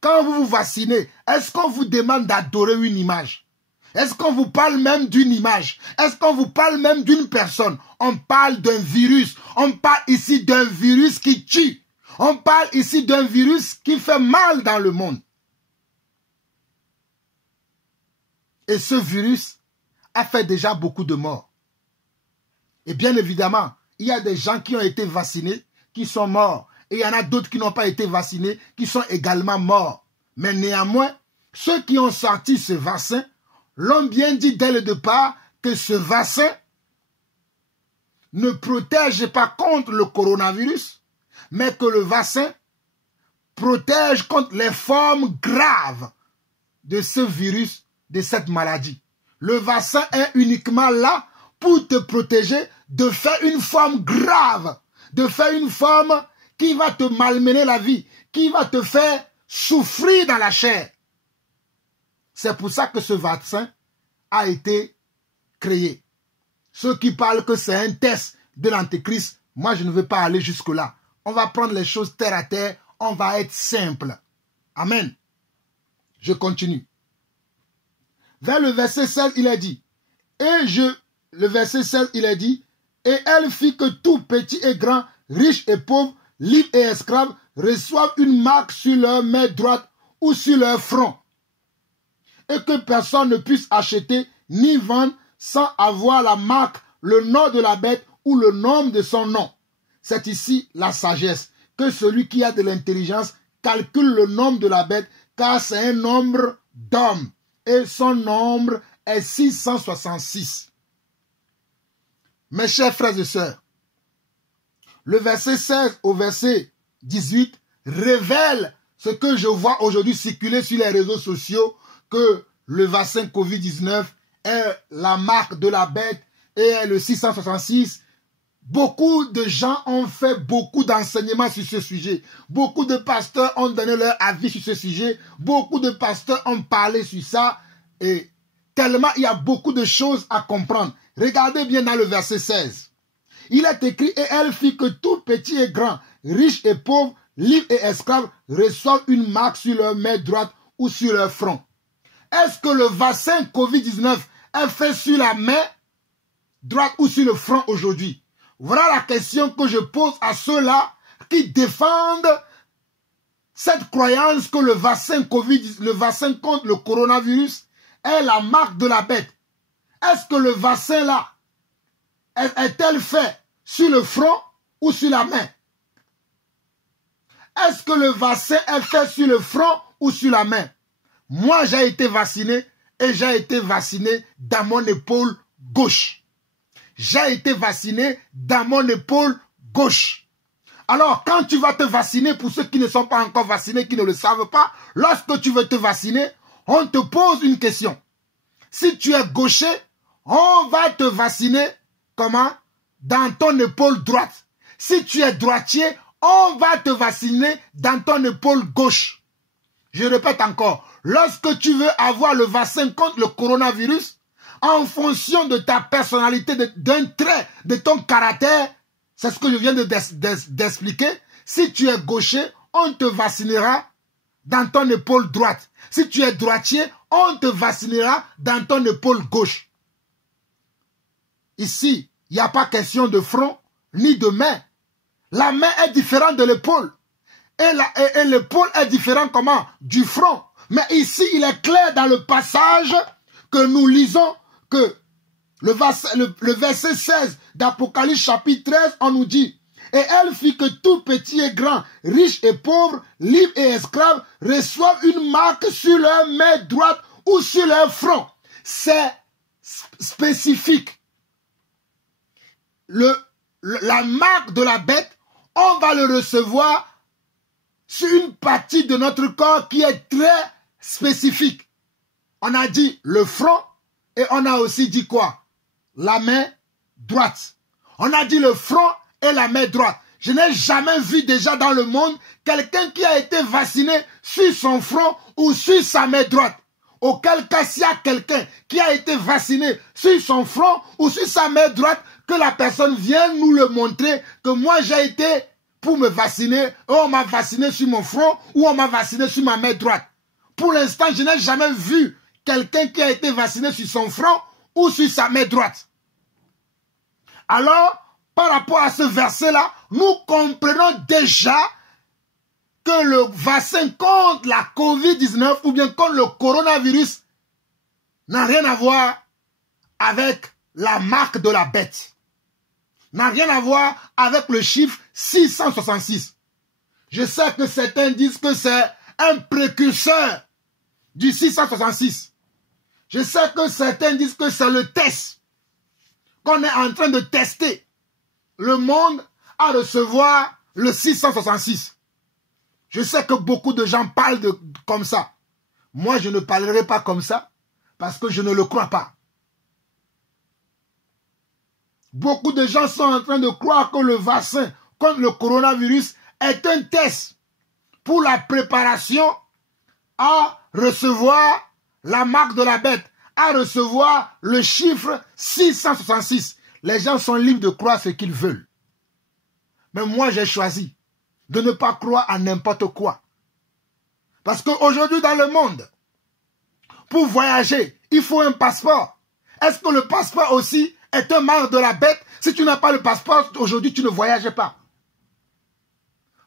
Quand vous vous vaccinez, est-ce qu'on vous demande d'adorer une image? Est-ce qu'on vous parle même d'une image? Est-ce qu'on vous parle même d'une personne? On parle d'un virus. On parle ici d'un virus qui tue. On parle ici d'un virus qui fait mal dans le monde. Et ce virus a fait déjà beaucoup de morts. Et bien évidemment, il y a des gens qui ont été vaccinés, qui sont morts. Et il y en a d'autres qui n'ont pas été vaccinés, qui sont également morts. Mais néanmoins, ceux qui ont sorti ce vaccin l'ont bien dit dès le départ que ce vaccin ne protège pas contre le coronavirus, mais que le vaccin protège contre les formes graves de ce virus, de cette maladie. Le vaccin est uniquement là pour te protéger de faire une forme grave, de faire une forme qui va te malmener la vie, qui va te faire souffrir dans la chair. C'est pour ça que ce vaccin a été créé. Ceux qui parlent que c'est un test de l'antéchrist, moi je ne veux pas aller jusque-là. On va prendre les choses terre à terre, on va être simple. Amen. Je continue. Vers le verset 16, il est dit, le verset 16, il est dit, et elle fit que tout petit et grand, riche et pauvre, libre et esclave, reçoivent une marque sur leur main droite ou sur leur front, et que personne ne puisse acheter ni vendre sans avoir la marque, le nom de la bête ou le nom de son nom. C'est ici la sagesse, que celui qui a de l'intelligence calcule le nombre de la bête, car c'est un nombre d'hommes, et son nombre est 666. Mes chers frères et sœurs, le verset 16 au verset 18 révèle ce que je vois aujourd'hui circuler sur les réseaux sociaux, que le vaccin Covid-19 est la marque de la bête et est le 666. Beaucoup de gens ont fait beaucoup d'enseignements sur ce sujet. Beaucoup de pasteurs ont donné leur avis sur ce sujet. Beaucoup de pasteurs ont parlé sur ça. Et tellement il y a beaucoup de choses à comprendre. Regardez bien dans le verset 16. Il est écrit, et elle fit que tout petit et grand, riche et pauvre, libre et esclave, reçoivent une marque sur leur main droite ou sur leur front. Est-ce que le vaccin Covid-19 est fait sur la main droite ou sur le front aujourd'hui? Voilà la question que je pose à ceux-là qui défendent cette croyance que le vaccin le vaccin contre le coronavirus est la marque de la bête. Est-ce que le vaccin là est-elle fait sur le front ou sur la main? Est-ce que le vaccin est fait sur le front ou sur la main? Moi, j'ai été vacciné et j'ai été vacciné dans mon épaule gauche. J'ai été vacciné dans mon épaule gauche. Alors, quand tu vas te vacciner, pour ceux qui ne sont pas encore vaccinés, qui ne le savent pas, lorsque tu veux te vacciner, on te pose une question. Si tu es gaucher, on va te vacciner, comment? Dans ton épaule droite. Si tu es droitier, on va te vacciner dans ton épaule gauche. Je répète encore, lorsque tu veux avoir le vaccin contre le coronavirus, en fonction de ta personnalité, d'un trait, de ton caractère, c'est ce que je viens d'expliquer. Si tu es gaucher, on te vaccinera dans ton épaule droite. Si tu es droitier, on te vaccinera dans ton épaule gauche. Ici, il n'y a pas question de front ni de main. La main est différente de l'épaule. Et l'épaule est différente comment? Du front. Mais ici, il est clair dans le passage que nous lisons que le verset 16 d'Apocalypse chapitre 13, on nous dit, et elle fit que tout petit et grand, riche et pauvre, libre et esclave, reçoivent une marque sur leur main droite ou sur leur front. C'est spécifique. La marque de la bête, on va le recevoir sur une partie de notre corps qui est très spécifiques. On a dit le front et on a aussi dit quoi? La main droite. On a dit le front et la main droite. Je n'ai jamais vu déjà dans le monde quelqu'un qui a été vacciné sur son front ou sur sa main droite. Auquel cas, s'il y a quelqu'un qui a été vacciné sur son front ou sur sa main droite, que la personne vienne nous le montrer que moi j'ai été pour me vacciner, on m'a vacciné sur mon front ou on m'a vacciné sur ma main droite. Pour l'instant, je n'ai jamais vu quelqu'un qui a été vacciné sur son front ou sur sa main droite. Alors, par rapport à ce verset-là, nous comprenons déjà que le vaccin contre la COVID-19 ou bien contre le coronavirus n'a rien à voir avec la marque de la bête. N'a rien à voir avec le chiffre 666. Je sais que certains disent que c'est un précurseur du 666. Je sais que certains disent que c'est le test qu'on est en train de tester le monde à recevoir le 666. Je sais que beaucoup de gens parlent comme ça. Moi, je ne parlerai pas comme ça parce que je ne le crois pas. Beaucoup de gens sont en train de croire que le vaccin contre le coronavirus est un test pour la préparation à recevoir la marque de la bête, à recevoir le chiffre 666. Les gens sont libres de croire ce qu'ils veulent. Mais moi, j'ai choisi de ne pas croire à n'importe quoi. Parce qu'aujourd'hui, dans le monde, pour voyager, il faut un passeport. Est-ce que le passeport aussi est un marque de la bête? Si tu n'as pas le passeport, aujourd'hui, tu ne voyages pas.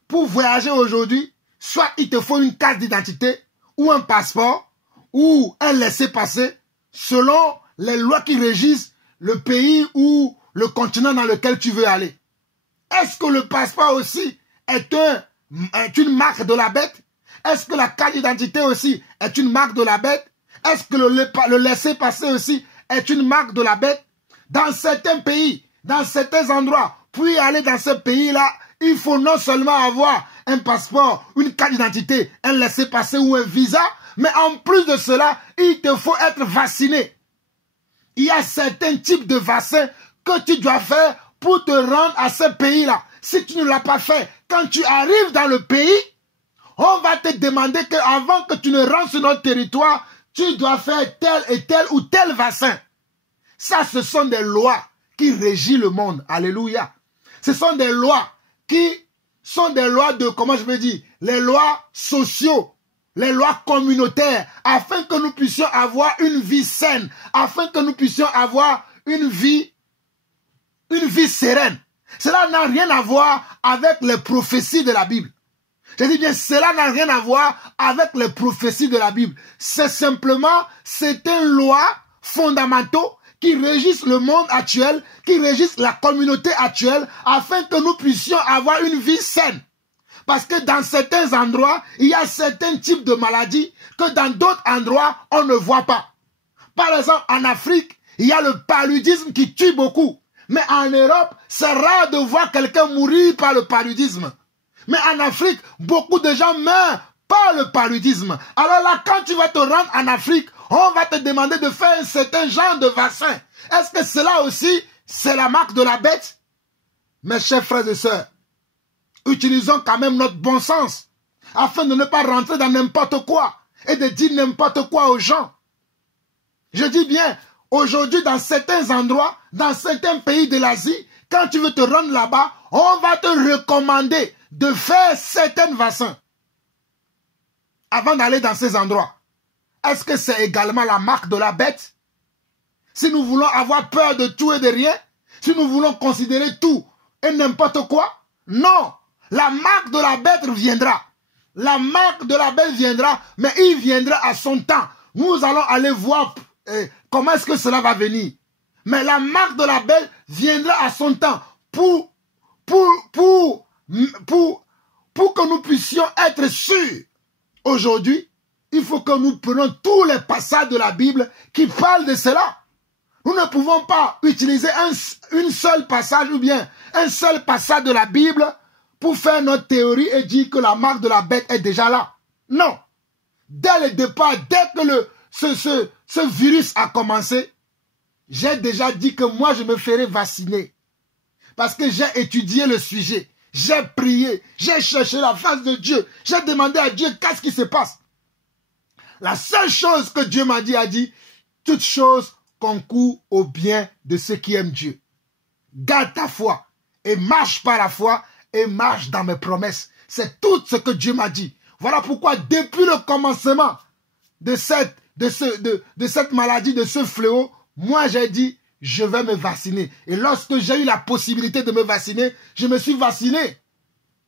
Pour voyager aujourd'hui, soit il te faut une carte d'identité, ou un passeport, ou un laissez-passer, selon les lois qui régissent le pays ou le continent dans lequel tu veux aller. Est-ce que le passeport aussi est une marque de la bête? Est-ce que la carte d'identité aussi est une marque de la bête? Est-ce que le laisser-passer aussi est une marque de la bête? Dans certains pays, dans certains endroits, pour y aller dans ce pays-là, il faut non seulement avoir un passeport, une carte d'identité, un laisser-passer ou un visa, mais en plus de cela, il te faut être vacciné. Il y a certains types de vaccins que tu dois faire pour te rendre à ce pays-là. Si tu ne l'as pas fait, quand tu arrives dans le pays, on va te demander qu'avant que tu ne rentres sur notre territoire, tu dois faire tel et tel ou tel vaccin. Ça, ce sont des lois qui régissent le monde. Alléluia. Ce sont des lois qui sont des lois de, comment je veux dire, les lois sociaux, les lois communautaires, afin que nous puissions avoir une vie saine, afin que nous puissions avoir une vie sereine. Cela n'a rien à voir avec les prophéties de la Bible. Je dis bien, cela n'a rien à voir avec les prophéties de la Bible. C'est simplement, c'est une loi fondamentale qui régissent le monde actuel, qui régissent la communauté actuelle, afin que nous puissions avoir une vie saine. Parce que dans certains endroits, il y a certains types de maladies que dans d'autres endroits, on ne voit pas. Par exemple, en Afrique, il y a le paludisme qui tue beaucoup. Mais en Europe, c'est rare de voir quelqu'un mourir par le paludisme. Mais en Afrique, beaucoup de gens meurent par le paludisme. Alors là, quand tu vas te rendre en Afrique, on va te demander de faire un certain genre de vaccin. Est-ce que cela aussi, c'est la marque de la bête? Mes chers frères et sœurs, utilisons quand même notre bon sens afin de ne pas rentrer dans n'importe quoi et de dire n'importe quoi aux gens. Je dis bien, aujourd'hui, dans certains endroits, dans certains pays de l'Asie, quand tu veux te rendre là-bas, on va te recommander de faire certains vaccins avant d'aller dans ces endroits. Est-ce que c'est également la marque de la bête? Si nous voulons avoir peur de tout et de rien, si nous voulons considérer tout et n'importe quoi, non. La marque de la bête viendra. La marque de la bête viendra, mais il viendra à son temps. Nous allons aller voir comment est-ce que cela va venir. Mais la marque de la bête viendra à son temps pour que nous puissions être sûrs. Aujourd'hui, il faut que nous prenions tous les passages de la Bible qui parlent de cela. Nous ne pouvons pas utiliser une seule passage ou bien un seul passage de la Bible pour faire notre théorie et dire que la marque de la bête est déjà là. Non. dès le départ, dès que ce virus a commencé, j'ai déjà dit que moi, je me ferai vacciner. Parce que j'ai étudié le sujet. J'ai prié. J'ai cherché la face de Dieu. J'ai demandé à Dieu qu'est-ce qui se passe. La seule chose que Dieu m'a dit, a dit, toute chose concourt au bien de ceux qui aiment Dieu. Garde ta foi et marche par la foi et marche dans mes promesses. C'est tout ce que Dieu m'a dit. Voilà pourquoi depuis le commencement de cette maladie, de ce fléau, moi j'ai dit, je vais me vacciner. Et lorsque j'ai eu la possibilité de me vacciner, je me suis vacciné.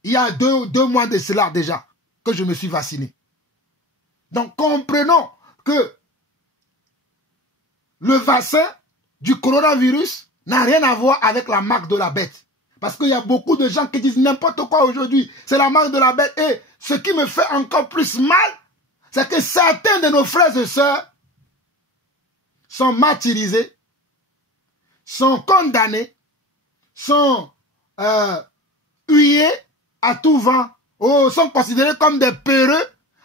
Il y a deux mois de cela déjà que je me suis vacciné. Donc comprenons que le vaccin du coronavirus n'a rien à voir avec la marque de la bête. Parce qu'il y a beaucoup de gens qui disent n'importe quoi aujourd'hui. C'est la marque de la bête. Et ce qui me fait encore plus mal, c'est que certains de nos frères et sœurs sont martyrisés, sont condamnés, sont huillés à tout vent, sont considérés comme des peureux,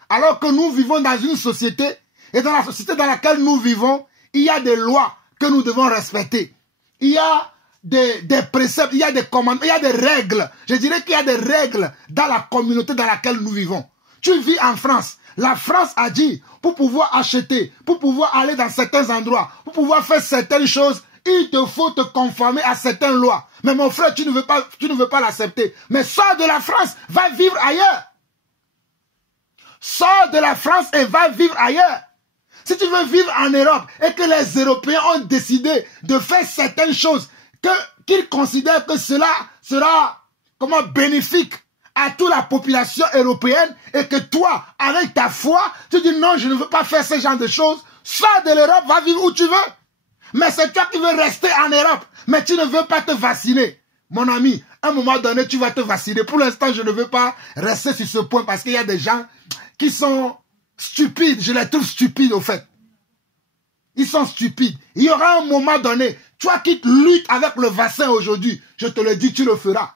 alors que nous vivons dans une société, et dans la société dans laquelle nous vivons, il y a des lois que nous devons respecter. Il y a des préceptes, il y a des commandements, il y a des règles. Je dirais qu'il y a des règles dans la communauté dans laquelle nous vivons. Tu vis en France. La France a dit, pour pouvoir acheter, pour pouvoir aller dans certains endroits, pour pouvoir faire certaines choses, il te faut te conformer à certaines lois. Mais mon frère, tu ne veux pas l'accepter. Mais sors de la France, va vivre ailleurs. Sors de la France et va vivre ailleurs. Si tu veux vivre en Europe et que les Européens ont décidé de faire certaines choses, qu'ils considèrent que cela sera bénéfique à toute la population européenne et que toi, avec ta foi, tu dis non, je ne veux pas faire ce genre de choses, sors de l'Europe, va vivre où tu veux. Mais c'est toi qui veux rester en Europe, mais tu ne veux pas te vacciner. Mon ami, à un moment donné, tu vas te vacciner. Pour l'instant, je ne veux pas rester sur ce point parce qu'il y a des gens qui sont stupides. Je les trouve stupides, au fait. Ils sont stupides. Il y aura un moment donné, toi qui luttes avec le vaccin aujourd'hui, je te le dis, tu le feras.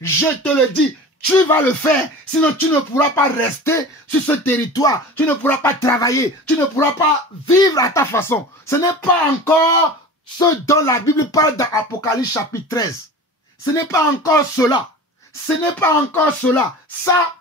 Je te le dis, tu vas le faire. Sinon, tu ne pourras pas rester sur ce territoire. Tu ne pourras pas travailler. Tu ne pourras pas vivre à ta façon. Ce n'est pas encore ce dont la Bible parle dans Apocalypse chapitre 13. Ce n'est pas encore cela. Ce n'est pas encore cela. Ça,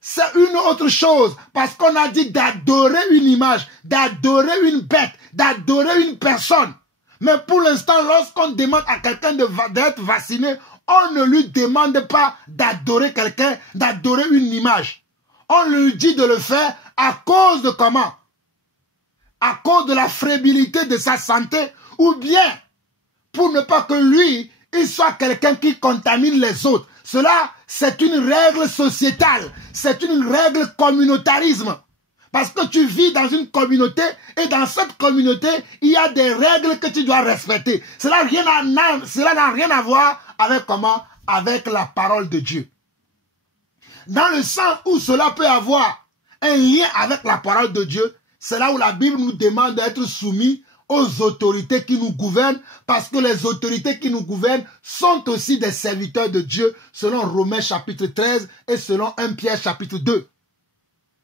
c'est une autre chose. Parce qu'on a dit d'adorer une image, d'adorer une bête, d'adorer une personne. Mais pour l'instant, lorsqu'on demande à quelqu'un d'être vacciné, on ne lui demande pas d'adorer quelqu'un, d'adorer une image. On lui dit de le faire à cause de comment? À cause de la fébrilité de sa santé ou bien pour ne pas que lui, il soit quelqu'un qui contamine les autres. Cela, c'est une règle sociétale. C'est une règle communautarisme. Parce que tu vis dans une communauté et dans cette communauté, il y a des règles que tu dois respecter. Cela n'a rien à voir avec comment? Avec la parole de Dieu. Dans le sens où cela peut avoir un lien avec la parole de Dieu, c'est là où la Bible nous demande d'être soumis aux autorités qui nous gouvernent, parce que les autorités qui nous gouvernent sont aussi des serviteurs de Dieu, selon Romains chapitre 13 et selon 1 Pierre chapitre 2.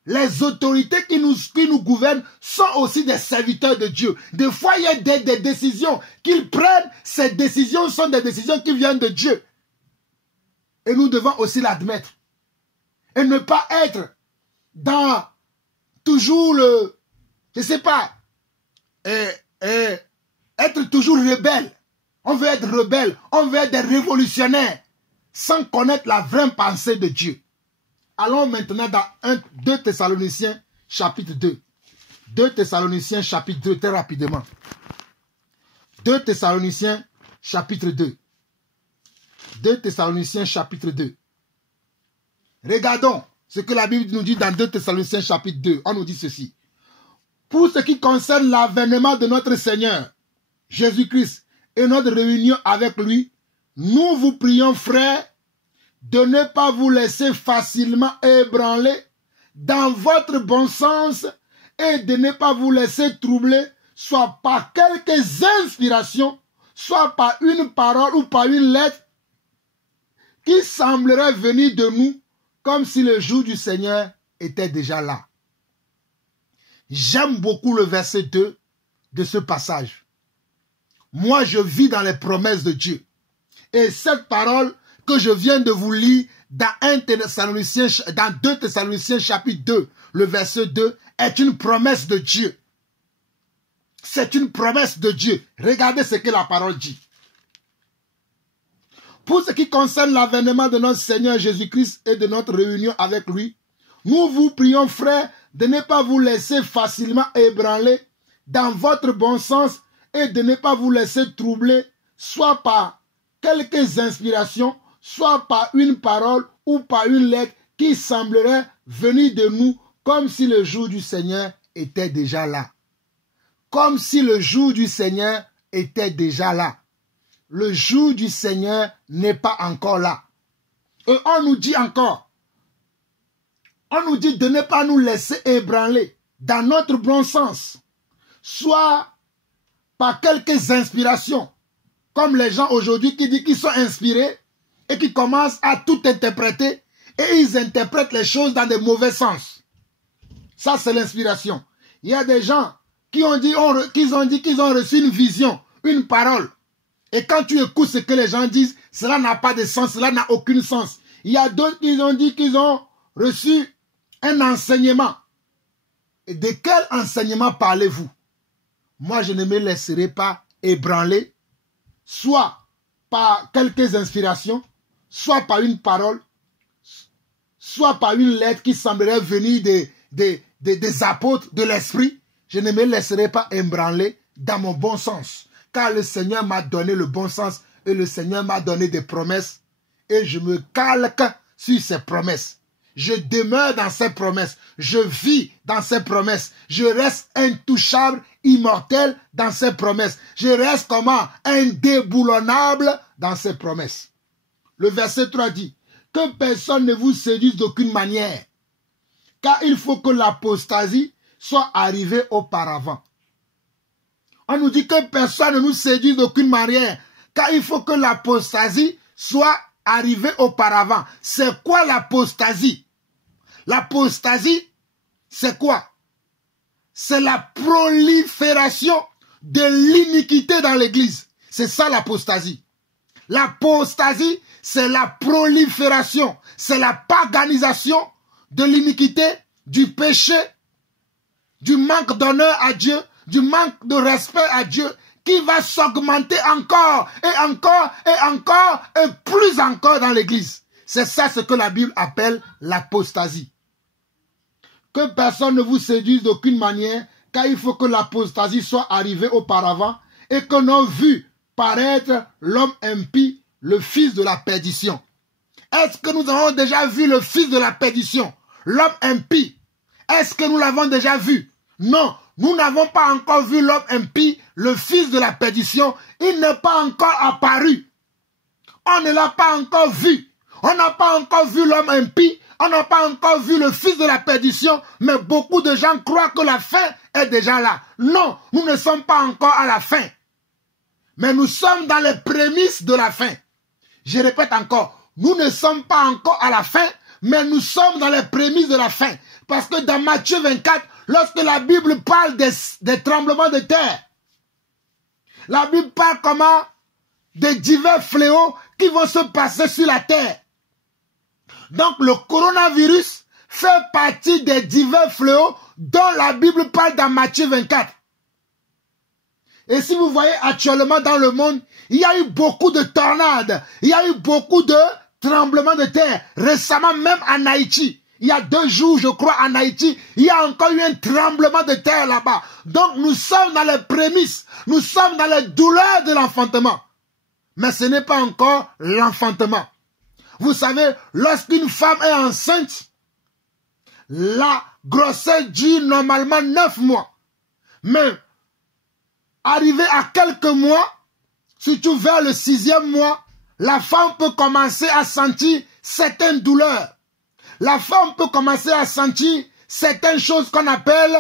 Les autorités qui nous gouvernent sont aussi des serviteurs de Dieu. Des fois, il y a des décisions qu'ils prennent. Ces décisions sont des décisions qui viennent de Dieu. Et nous devons aussi l'admettre. Et ne pas être dans toujours le... Je ne sais pas. Être toujours rebelle. On veut être rebelle. On veut être des révolutionnaires. Sans connaître la vraie pensée de Dieu. Allons maintenant dans 2 Thessaloniciens chapitre 2. 2 Thessaloniciens chapitre 2, très rapidement. 2 Thessaloniciens chapitre 2. 2 Thessaloniciens chapitre 2. Regardons ce que la Bible nous dit dans 2 Thessaloniciens chapitre 2. On nous dit ceci. Pour ce qui concerne l'avènement de notre Seigneur Jésus-Christ et notre réunion avec lui, nous vous prions, frères, de ne pas vous laisser facilement ébranler dans votre bon sens et de ne pas vous laisser troubler, soit par quelques inspirations, soit par une parole ou par une lettre qui semblerait venir de nous comme si le jour du Seigneur était déjà là. J'aime beaucoup le verset 2 de ce passage. Moi, je vis dans les promesses de Dieu. Et cette parole que je viens de vous lire dans 2 Thessaloniciens chapitre 2, le verset 2, est une promesse de Dieu. C'est une promesse de Dieu. Regardez ce que la parole dit. Pour ce qui concerne l'avènement de notre Seigneur Jésus-Christ et de notre réunion avec lui, nous vous prions, frères, de ne pas vous laisser facilement ébranler dans votre bon sens et de ne pas vous laisser troubler, soit par quelques inspirations, soit par une parole ou par une lettre qui semblerait venir de nous comme si le jour du Seigneur était déjà là. Comme si le jour du Seigneur était déjà là. Le jour du Seigneur n'est pas encore là. Et on nous dit encore, on nous dit de ne pas nous laisser ébranler dans notre bon sens, soit par quelques inspirations, comme les gens aujourd'hui qui disent qu'ils sont inspirés et qui commencent à tout interpréter et ils interprètent les choses dans de mauvais sens. Ça, c'est l'inspiration. Il y a des gens qui ont dit qu'ils ont reçu une vision, une parole. Et quand tu écoutes ce que les gens disent, cela n'a pas de sens, cela n'a aucun sens. Il y a d'autres qui ont dit qu'ils ont reçu un enseignement. Et de quel enseignement parlez-vous? Moi, je ne me laisserai pas ébranler, soit par quelques inspirations, soit par une parole, soit par une lettre qui semblerait venir des apôtres de l'esprit. Je ne me laisserai pas ébranler dans mon bon sens. Car le Seigneur m'a donné le bon sens et le Seigneur m'a donné des promesses. Et je me calque sur ces promesses. Je demeure dans ces promesses. Je vis dans ces promesses. Je reste intouchable, immortel dans ces promesses. Je reste comment? Indéboulonnable dans ces promesses. Le verset 3 dit que personne ne vous séduise d'aucune manière. Car il faut que l'apostasie soit arrivée auparavant. On nous dit que personne ne nous séduise d'aucune manière, car il faut que l'apostasie soit arrivée auparavant. C'est quoi l'apostasie? L'apostasie, c'est quoi? C'est la prolifération de l'iniquité dans l'Église. C'est ça l'apostasie. L'apostasie, c'est la prolifération, c'est la paganisation de l'iniquité, du péché, du manque d'honneur à Dieu, du manque de respect à Dieu, qui va s'augmenter encore et encore et encore et plus encore dans l'Église. C'est ça ce que la Bible appelle l'apostasie. Que personne ne vous séduise d'aucune manière, car il faut que l'apostasie soit arrivée auparavant et que l'on vu paraître l'homme impie, le fils de la perdition. Est-ce que nous avons déjà vu le fils de la perdition, l'homme impie? Est-ce que nous l'avons déjà vu? Non. Nous n'avons pas encore vu l'homme impie, le fils de la perdition. Il n'est pas encore apparu. On ne l'a pas encore vu. On n'a pas encore vu l'homme impie. On n'a pas encore vu le fils de la perdition. Mais beaucoup de gens croient que la fin est déjà là. Non, nous ne sommes pas encore à la fin. Mais nous sommes dans les prémices de la fin. Je répète encore, nous ne sommes pas encore à la fin, mais nous sommes dans les prémices de la fin. Parce que dans Matthieu 24, lorsque la Bible parle des tremblements de terre, la Bible parle comment? Des divers fléaux qui vont se passer sur la terre. Donc le coronavirus fait partie des divers fléaux dont la Bible parle dans Matthieu 24. Et si vous voyez actuellement dans le monde, il y a eu beaucoup de tornades, il y a eu beaucoup de tremblements de terre. Récemment même en Haïti. Il y a 2 jours, je crois, en Haïti, il y a encore eu un tremblement de terre là-bas. Donc, nous sommes dans les prémices. Nous sommes dans les douleurs de l'enfantement. Mais ce n'est pas encore l'enfantement. Vous savez, lorsqu'une femme est enceinte, la grossesse dure normalement 9 mois. Mais, arrivé à quelques mois, surtout vers le 6e mois, la femme peut commencer à sentir certaines douleurs. La femme peut commencer à sentir certaines choses qu'on appelle,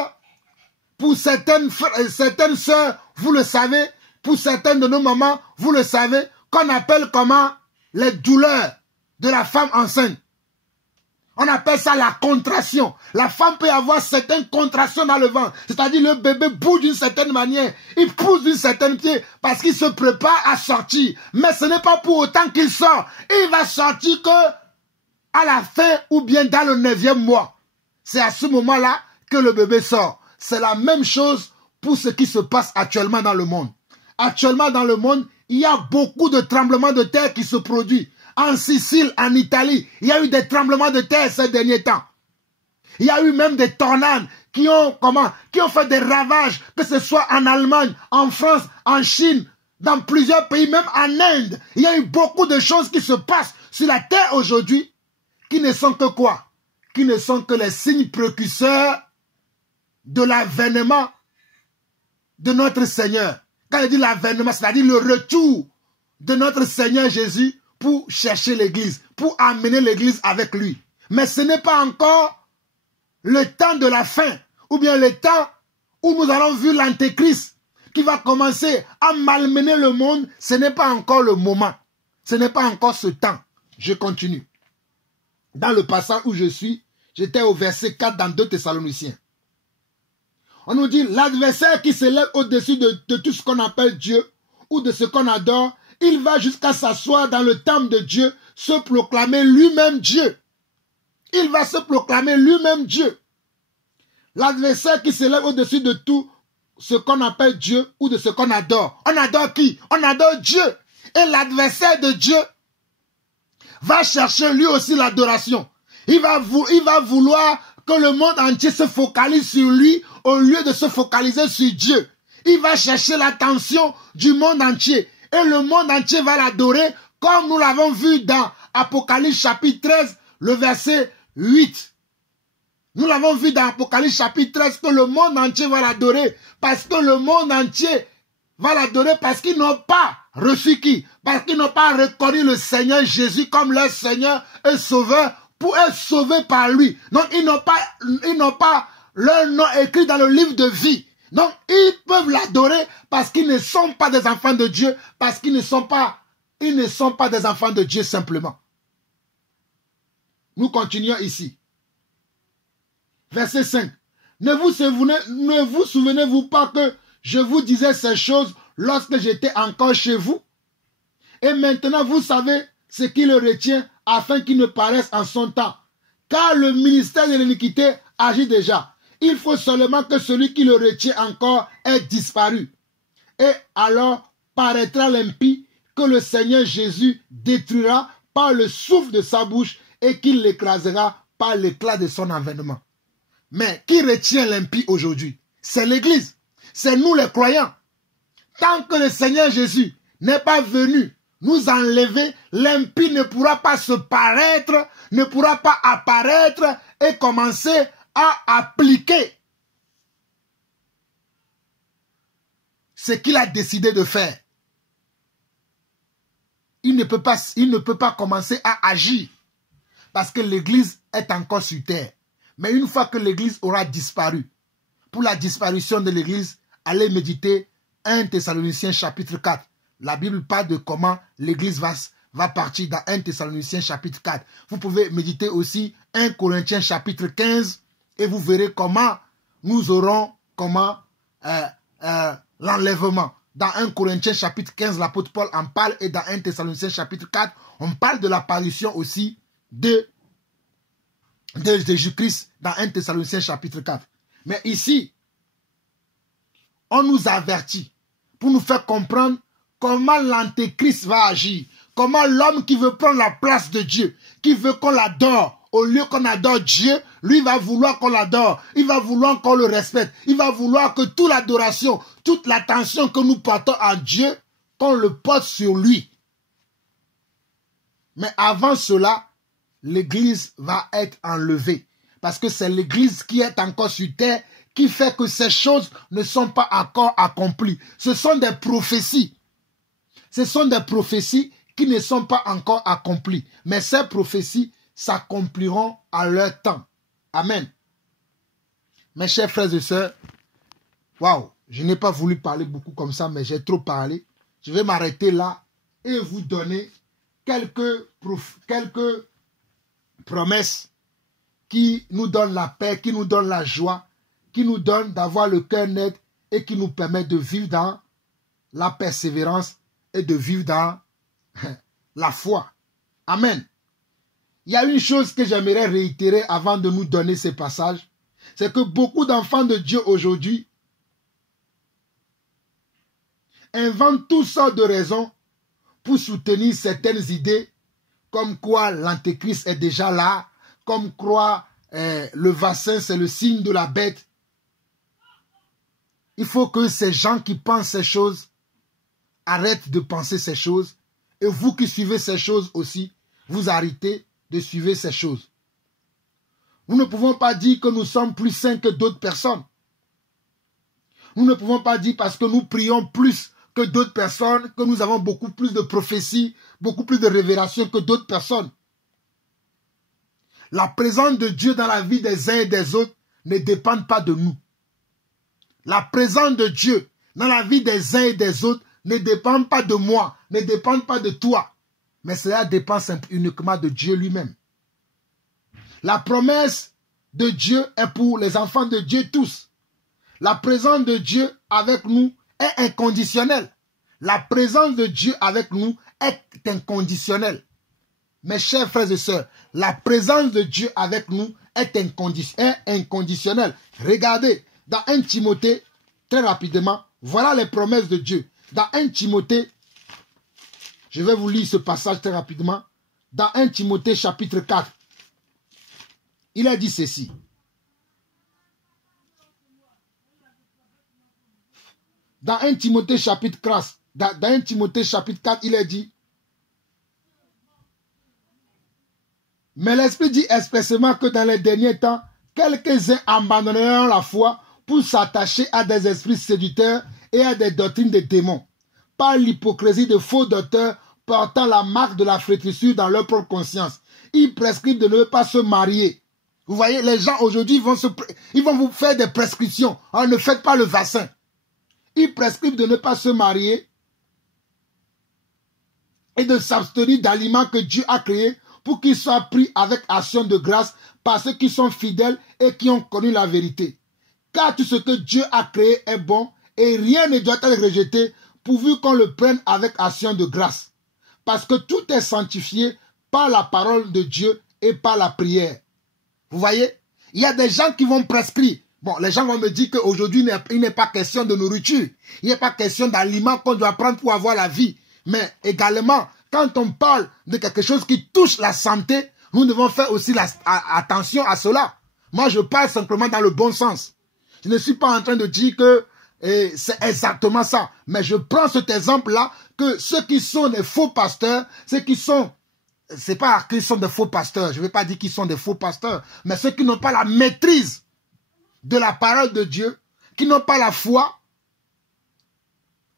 pour certaines sœurs, vous le savez, pour certaines de nos mamans, vous le savez, qu'on appelle comment? Les douleurs de la femme enceinte. On appelle ça la contraction. La femme peut avoir certaines contractions dans le ventre. C'est-à-dire le bébé bouge d'une certaine manière. Il pousse d'une certaine pied parce qu'il se prépare à sortir. Mais ce n'est pas pour autant qu'il sort. Il va sortir que à la fin ou bien dans le 9e mois. C'est à ce moment-là que le bébé sort. C'est la même chose pour ce qui se passe actuellement dans le monde. Actuellement dans le monde, il y a beaucoup de tremblements de terre qui se produisent. En Sicile, en Italie, il y a eu des tremblements de terre ces derniers temps. Il y a eu même des tornades qui ont fait des ravages, que ce soit en Allemagne, en France, en Chine, dans plusieurs pays, même en Inde. Il y a eu beaucoup de choses qui se passent sur la terre aujourd'hui, qui ne sont que quoi? Qui ne sont que les signes précurseurs de l'avènement de notre Seigneur. Quand je dis l'avènement, c'est-à-dire le retour de notre Seigneur Jésus pour chercher l'église, pour amener l'église avec lui. Mais ce n'est pas encore le temps de la fin, ou bien le temps où nous allons voir l'antéchrist qui va commencer à malmener le monde. Ce n'est pas encore le moment. Ce n'est pas encore ce temps. Je continue. Dans le passage où je suis, j'étais au verset 4 dans 2 Thessaloniciens. On nous dit, l'adversaire qui s'élève au-dessus de tout ce qu'on appelle Dieu, ou de ce qu'on adore, il va jusqu'à s'asseoir dans le temple de Dieu, se proclamer lui-même Dieu. Il va se proclamer lui-même Dieu. L'adversaire qui s'élève au-dessus de tout ce qu'on appelle Dieu ou de ce qu'on adore. On adore qui? On adore Dieu. Et l'adversaire de Dieu va chercher lui aussi l'adoration. Il va vouloir que le monde entier se focalise sur lui au lieu de se focaliser sur Dieu. Il va chercher l'attention du monde entier. Et le monde entier va l'adorer comme nous l'avons vu dans Apocalypse chapitre 13, le verset 8. Nous l'avons vu dans Apocalypse chapitre 13 que le monde entier va l'adorer. Parce que le monde entier va l'adorer parce qu'ils n'ont pas reçu qui? Parce qu'ils n'ont pas reconnu le Seigneur Jésus comme leur Seigneur et Sauveur pour être sauvés par lui. Donc ils n'ont pas leur nom écrit dans le livre de vie. Donc, ils peuvent l'adorer parce qu'ils ne sont pas des enfants de Dieu, parce qu'ils ne sont pas des enfants de Dieu simplement. Nous continuons ici. Verset 5. Ne vous souvenez-vous pas que je vous disais ces choses lorsque j'étais encore chez vous? Et maintenant, vous savez ce qui le retient afin qu'il ne paraisse en son temps. Car le ministère de l'iniquité agit déjà. Il faut seulement que celui qui le retient encore ait disparu. Et alors paraîtra l'impie que le Seigneur Jésus détruira par le souffle de sa bouche et qu'il l'écrasera par l'éclat de son avènement. Mais qui retient l'impie aujourd'hui? C'est l'Église. C'est nous les croyants. Tant que le Seigneur Jésus n'est pas venu nous enlever, l'impie ne pourra pas se paraître, ne pourra pas apparaître et commencer à appliquer ce qu'il a décidé de faire. Il ne peut pas commencer à agir parce que l'Église est encore sur terre. Mais une fois que l'Église aura disparu, pour la disparition de l'Église, allez méditer 1 Thessaloniciens chapitre 4. La Bible parle de comment l'Église va partir dans 1 Thessaloniciens chapitre 4. Vous pouvez méditer aussi 1 Corinthiens chapitre 15 et vous verrez comment nous aurons l'enlèvement. Dans 1 Corinthiens chapitre 15, l'apôtre Paul en parle et dans 1 Thessaloniciens chapitre 4, on parle de l'apparition aussi de Jésus-Christ dans 1 Thessaloniciens chapitre 4. Mais ici, on nous avertit pour nous faire comprendre comment l'antéchrist va agir, comment l'homme qui veut prendre la place de Dieu, qui veut qu'on l'adore, au lieu qu'on adore Dieu, lui va vouloir qu'on l'adore, il va vouloir qu'on le respecte, il va vouloir que toute l'adoration, toute l'attention que nous portons à Dieu, qu'on le porte sur lui. Mais avant cela, l'Église va être enlevée. Parce que c'est l'Église qui est encore sur terre qui fait que ces choses ne sont pas encore accomplies. Ce sont des prophéties. Ce sont des prophéties qui ne sont pas encore accomplies. Mais ces prophéties s'accompliront à leur temps. Amen. Mes chers frères et sœurs, waouh, je n'ai pas voulu parler beaucoup comme ça, mais j'ai trop parlé. Je vais m'arrêter là et vous donner quelques promesses qui nous donne la paix, qui nous donne la joie, qui nous donne d'avoir le cœur net et qui nous permet de vivre dans la persévérance et de vivre dans la foi. Amen. Il y a une chose que j'aimerais réitérer avant de nous donner ces passages, c'est que beaucoup d'enfants de Dieu aujourd'hui inventent toutes sortes de raisons pour soutenir certaines idées, comme quoi l'antéchrist est déjà là, comme quoi le vaccin c'est le signe de la bête. Il faut que ces gens qui pensent ces choses arrêtent de penser ces choses. Et vous qui suivez ces choses aussi, vous arrêtez de suivre ces choses. Nous ne pouvons pas dire que nous sommes plus saints que d'autres personnes. Nous ne pouvons pas dire parce que nous prions plus que d'autres personnes, que nous avons beaucoup plus de prophéties, beaucoup plus de révélations que d'autres personnes. La présence de Dieu dans la vie des uns et des autres ne dépend pas de nous. La présence de Dieu dans la vie des uns et des autres ne dépend pas de moi, ne dépend pas de toi. Mais cela dépend uniquement de Dieu lui-même. La promesse de Dieu est pour les enfants de Dieu tous. La présence de Dieu avec nous est inconditionnelle. La présence de Dieu avec nous est inconditionnelle. Mes chers frères et sœurs, la présence de Dieu avec nous est inconditionnelle. Regardez, dans 1 Timothée, très rapidement, voilà les promesses de Dieu. Dans 1 Timothée, je vais vous lire ce passage très rapidement. Dans 1 Timothée chapitre 4, il a dit ceci. Dans 1 Timothée chapitre 4, il est dit, mais l'Esprit dit expressément que dans les derniers temps, quelques-uns abandonneront la foi pour s'attacher à des esprits séducteurs et à des doctrines de démons, par l'hypocrisie de faux docteurs portant la marque de la flétrissure dans leur propre conscience. Ils prescrivent de ne pas se marier. Vous voyez, les gens aujourd'hui ils vont vous faire des prescriptions. Alors, ne faites pas le vaccin. Ils prescrivent de ne pas se marier et de s'abstenir d'aliments que Dieu a créés pour qu'ils soient pris avec action de grâce par ceux qui sont fidèles et qui ont connu la vérité. Car tout ce que Dieu a créé est bon et rien ne doit être rejeté pourvu qu'on le prenne avec action de grâce. Parce que tout est sanctifié par la parole de Dieu et par la prière. Vous voyez, il y a des gens qui vont prescrire. Bon, les gens vont me dire qu'aujourd'hui, il n'est pas question de nourriture. Il n'est pas question d'aliments qu'on doit prendre pour avoir la vie. Mais également, quand on parle de quelque chose qui touche la santé, nous devons faire aussi attention à cela. Moi, je parle simplement dans le bon sens. Je ne suis pas en train de dire que c'est exactement ça. Mais je prends cet exemple-là, que ceux qui sont des faux pasteurs, ceux qui sont... C'est pas qu'ils sont des faux pasteurs, je ne vais pas dire qu'ils sont des faux pasteurs, mais ceux qui n'ont pas la maîtrise de la parole de Dieu, qui n'ont pas la foi,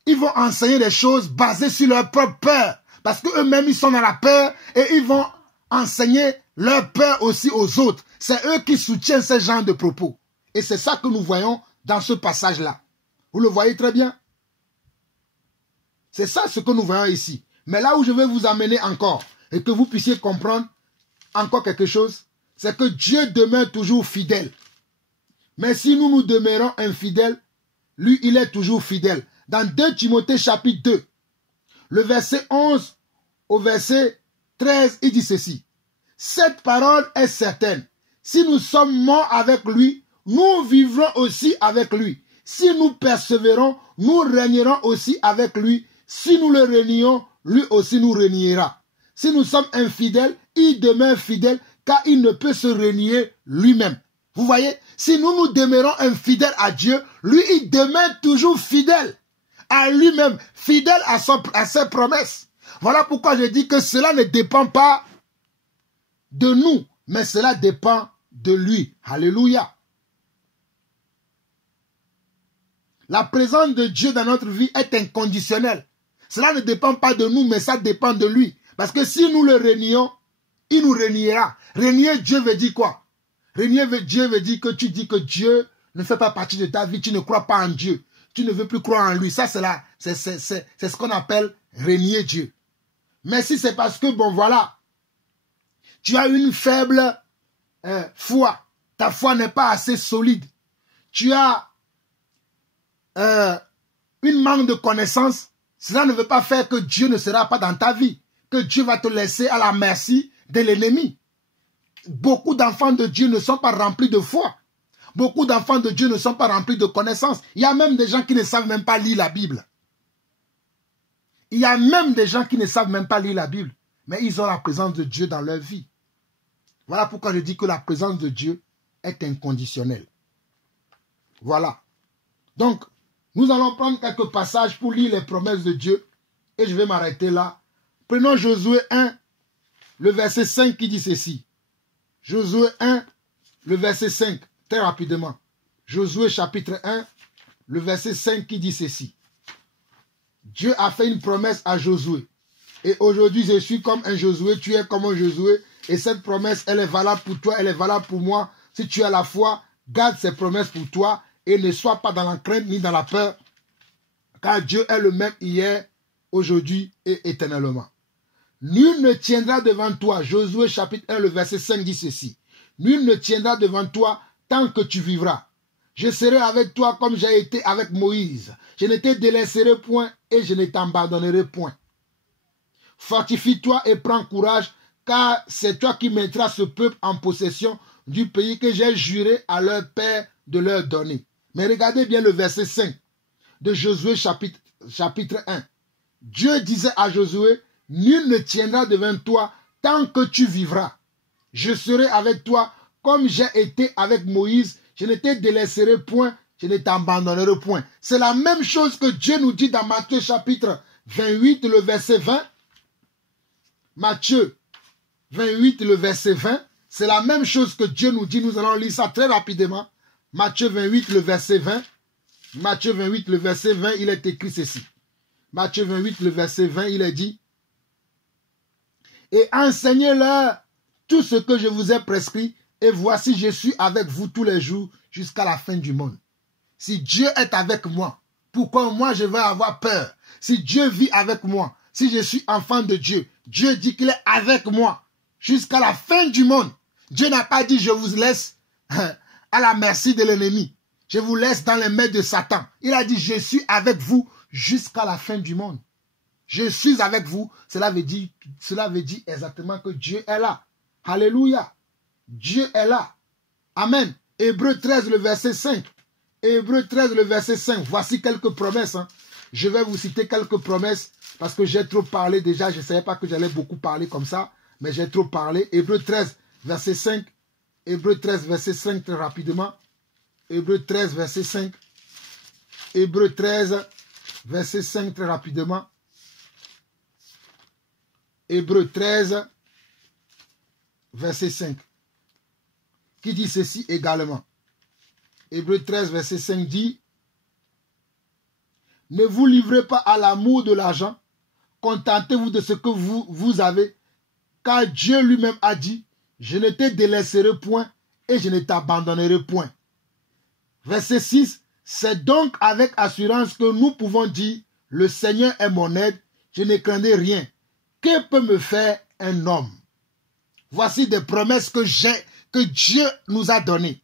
ils vont enseigner des choses basées sur leur propre peur. Parce qu'eux-mêmes, ils sont dans la peur et ils vont enseigner leur peur aussi aux autres. C'est eux qui soutiennent ce genre de propos. Et c'est ça que nous voyons dans ce passage-là. Vous le voyez très bien? C'est ça ce que nous voyons ici. Mais là où je vais vous amener encore, et que vous puissiez comprendre encore quelque chose, c'est que Dieu demeure toujours fidèle. Mais si nous nous demeurons infidèles, lui, il est toujours fidèle. Dans 2 Timothée chapitre 2, le verset 11 au verset 13, il dit ceci. Cette parole est certaine. Si nous sommes morts avec lui, nous vivrons aussi avec lui. Si nous persévérons, nous régnerons aussi avec lui. Si nous le régnons, lui aussi nous régnera. Si nous sommes infidèles, il demeure fidèle car il ne peut se renier lui-même. Vous voyez, si nous nous demeurons infidèles à Dieu, lui, il demeure toujours fidèle à lui-même, fidèle à ses promesses. Voilà pourquoi je dis que cela ne dépend pas de nous, mais cela dépend de lui. Alléluia. La présence de Dieu dans notre vie est inconditionnelle. Cela ne dépend pas de nous, mais ça dépend de lui. Parce que si nous le régnons, il nous régnera. Régner Dieu veut dire quoi? Régner Dieu veut dire que tu dis que Dieu ne fait pas partie de ta vie, tu ne crois pas en Dieu. Tu ne veux plus croire en lui. Ça, c'est ce qu'on appelle régner Dieu. Mais si c'est parce que, bon voilà, tu as une faible foi, ta foi n'est pas assez solide, tu as une manque de connaissance, cela ne veut pas faire que Dieu ne sera pas dans ta vie, que Dieu va te laisser à la merci de l'ennemi. Beaucoup d'enfants de Dieu ne sont pas remplis de foi. Beaucoup d'enfants de Dieu ne sont pas remplis de connaissances. Il y a même des gens qui ne savent même pas lire la Bible. Il y a même des gens qui ne savent même pas lire la Bible, mais ils ont la présence de Dieu dans leur vie. Voilà pourquoi je dis que la présence de Dieu est inconditionnelle. Voilà. Donc, nous allons prendre quelques passages pour lire les promesses de Dieu et je vais m'arrêter là. Prenons Josué 1, le verset 5 qui dit ceci. Josué 1, le verset 5, très rapidement. Josué chapitre 1, le verset 5 qui dit ceci. Dieu a fait une promesse à Josué. Et aujourd'hui, je suis comme un Josué, tu es comme un Josué. Et cette promesse, elle est valable pour toi, elle est valable pour moi. Si tu as la foi, garde ces promesses pour toi et ne sois pas dans la crainte ni dans la peur. Car Dieu est le même hier, aujourd'hui et éternellement. Nul ne tiendra devant toi. Josué chapitre 1, le verset 5 dit ceci. Nul ne tiendra devant toi tant que tu vivras. Je serai avec toi comme j'ai été avec Moïse. Je ne te délaisserai point et je ne t'abandonnerai point. Fortifie-toi et prends courage, car c'est toi qui mettras ce peuple en possession du pays que j'ai juré à leur père de leur donner. Mais regardez bien le verset 5 de Josué chapitre 1. Dieu disait à Josué, nul ne tiendra devant toi tant que tu vivras. Je serai avec toi comme j'ai été avec Moïse. Je ne te délaisserai point, je ne t'abandonnerai point. C'est la même chose que Dieu nous dit dans Matthieu chapitre 28, le verset 20. Matthieu 28, le verset 20. C'est la même chose que Dieu nous dit. Nous allons lire ça très rapidement. Matthieu 28, le verset 20. Matthieu 28, le verset 20, il est écrit ceci. Matthieu 28, le verset 20, il est dit. Et enseignez-leur tout ce que je vous ai prescrit. Et voici, je suis avec vous tous les jours jusqu'à la fin du monde. Si Dieu est avec moi, pourquoi moi je vais avoir peur? Si Dieu vit avec moi, si je suis enfant de Dieu, Dieu dit qu'il est avec moi jusqu'à la fin du monde. Dieu n'a pas dit je vous laisse à la merci de l'ennemi. Je vous laisse dans les mains de Satan. Il a dit je suis avec vous jusqu'à la fin du monde. Je suis avec vous. Cela veut dire exactement que Dieu est là. Alléluia. Dieu est là. Amen. Hébreux 13, le verset 5. Hébreux 13, le verset 5. Voici quelques promesses. Je vais vous citer quelques promesses parce que j'ai trop parlé déjà. Je ne savais pas que j'allais beaucoup parler comme ça, mais j'ai trop parlé. Hébreux 13, verset 5. Hébreux 13, verset 5, très rapidement. Hébreux 13, verset 5. Hébreux 13, verset 5, très rapidement. Hébreux 13, verset 5. Qui dit ceci également. Hébreux 13, verset 5 dit, ne vous livrez pas à l'amour de l'argent, contentez-vous de ce que vous avez, car Dieu lui-même a dit, je ne te délaisserai point et je ne t'abandonnerai point. Verset 6, c'est donc avec assurance que nous pouvons dire, le Seigneur est mon aide, je ne craindrai rien. Que peut me faire un homme? Voici des promesses que Dieu nous a données.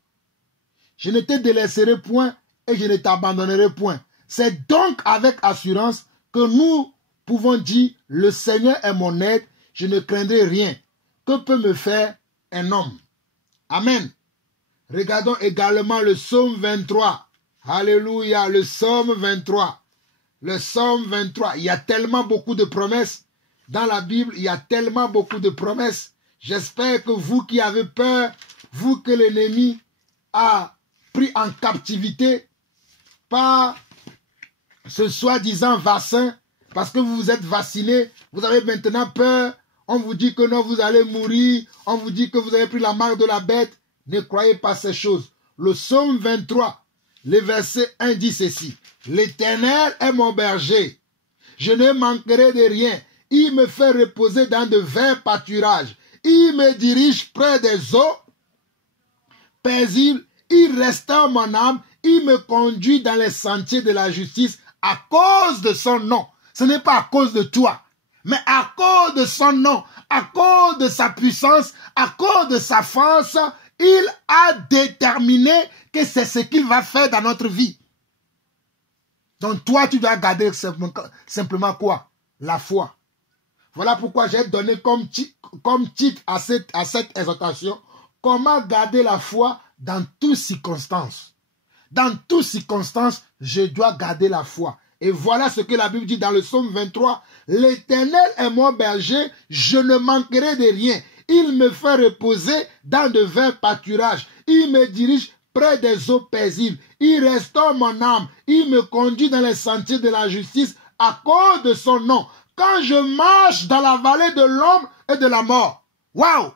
Je ne te délaisserai point et je ne t'abandonnerai point. C'est donc avec assurance que nous pouvons dire, le Seigneur est mon aide, je ne craindrai rien. Que peut me faire un homme? Amen. Regardons également le psaume 23. Alléluia, le psaume 23. Le psaume 23. Il y a tellement beaucoup de promesses. Dans la Bible, il y a tellement beaucoup de promesses. J'espère que vous qui avez peur, vous que l'ennemi a pris en captivité par ce soi-disant vaccin, parce que vous vous êtes vacciné, vous avez maintenant peur, on vous dit que non, vous allez mourir, on vous dit que vous avez pris la marque de la bête. Ne croyez pas ces choses. Le psaume 23, le verset 1 dit ceci. L'Éternel est mon berger, je ne manquerai de rien. Il me fait reposer dans de verts pâturages. Il me dirige près des eaux paisibles. Il restaure mon âme. Il me conduit dans les sentiers de la justice à cause de son nom. Ce n'est pas à cause de toi, mais à cause de son nom, à cause de sa puissance, à cause de sa force. Il a déterminé que c'est ce qu'il va faire dans notre vie. Donc toi, tu dois garder simplement quoi? La foi. Voilà pourquoi j'ai donné comme titre à cette exhortation, comment garder la foi dans toutes circonstances. Dans toutes circonstances, je dois garder la foi. Et voilà ce que la Bible dit dans le psaume 23. L'Éternel est mon berger, je ne manquerai de rien. Il me fait reposer dans de verts pâturages. Il me dirige près des eaux paisibles. Il restaure mon âme. Il me conduit dans les sentiers de la justice à cause de son nom. Quand je marche dans la vallée de l'ombre et de la mort. Waouh!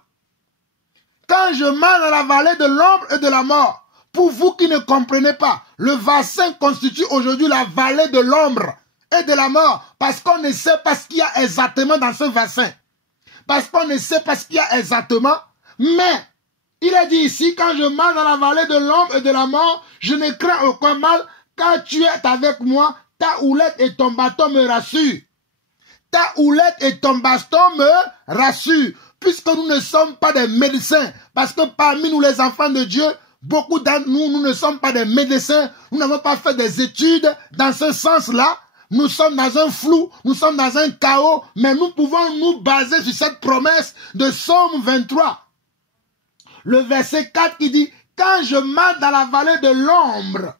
Quand je marche dans la vallée de l'ombre et de la mort. Pour vous qui ne comprenez pas, le bassin constitue aujourd'hui la vallée de l'ombre et de la mort. Parce qu'on ne sait pas ce qu'il y a exactement dans ce bassin. Parce qu'on ne sait pas ce qu'il y a exactement. Mais, il a dit ici, quand je marche dans la vallée de l'ombre et de la mort, je ne crains aucun mal, car tu es avec moi, ta houlette et ton bâton me rassurent. Ta houlette et ton baston me rassurent. Puisque nous ne sommes pas des médecins. Parce que parmi nous les enfants de Dieu, beaucoup d'entre nous, nous ne sommes pas des médecins. Nous n'avons pas fait des études dans ce sens-là. Nous sommes dans un flou, nous sommes dans un chaos. Mais nous pouvons nous baser sur cette promesse de Psaume 23. Le verset 4 qui dit, « Quand je marche dans la vallée de l'ombre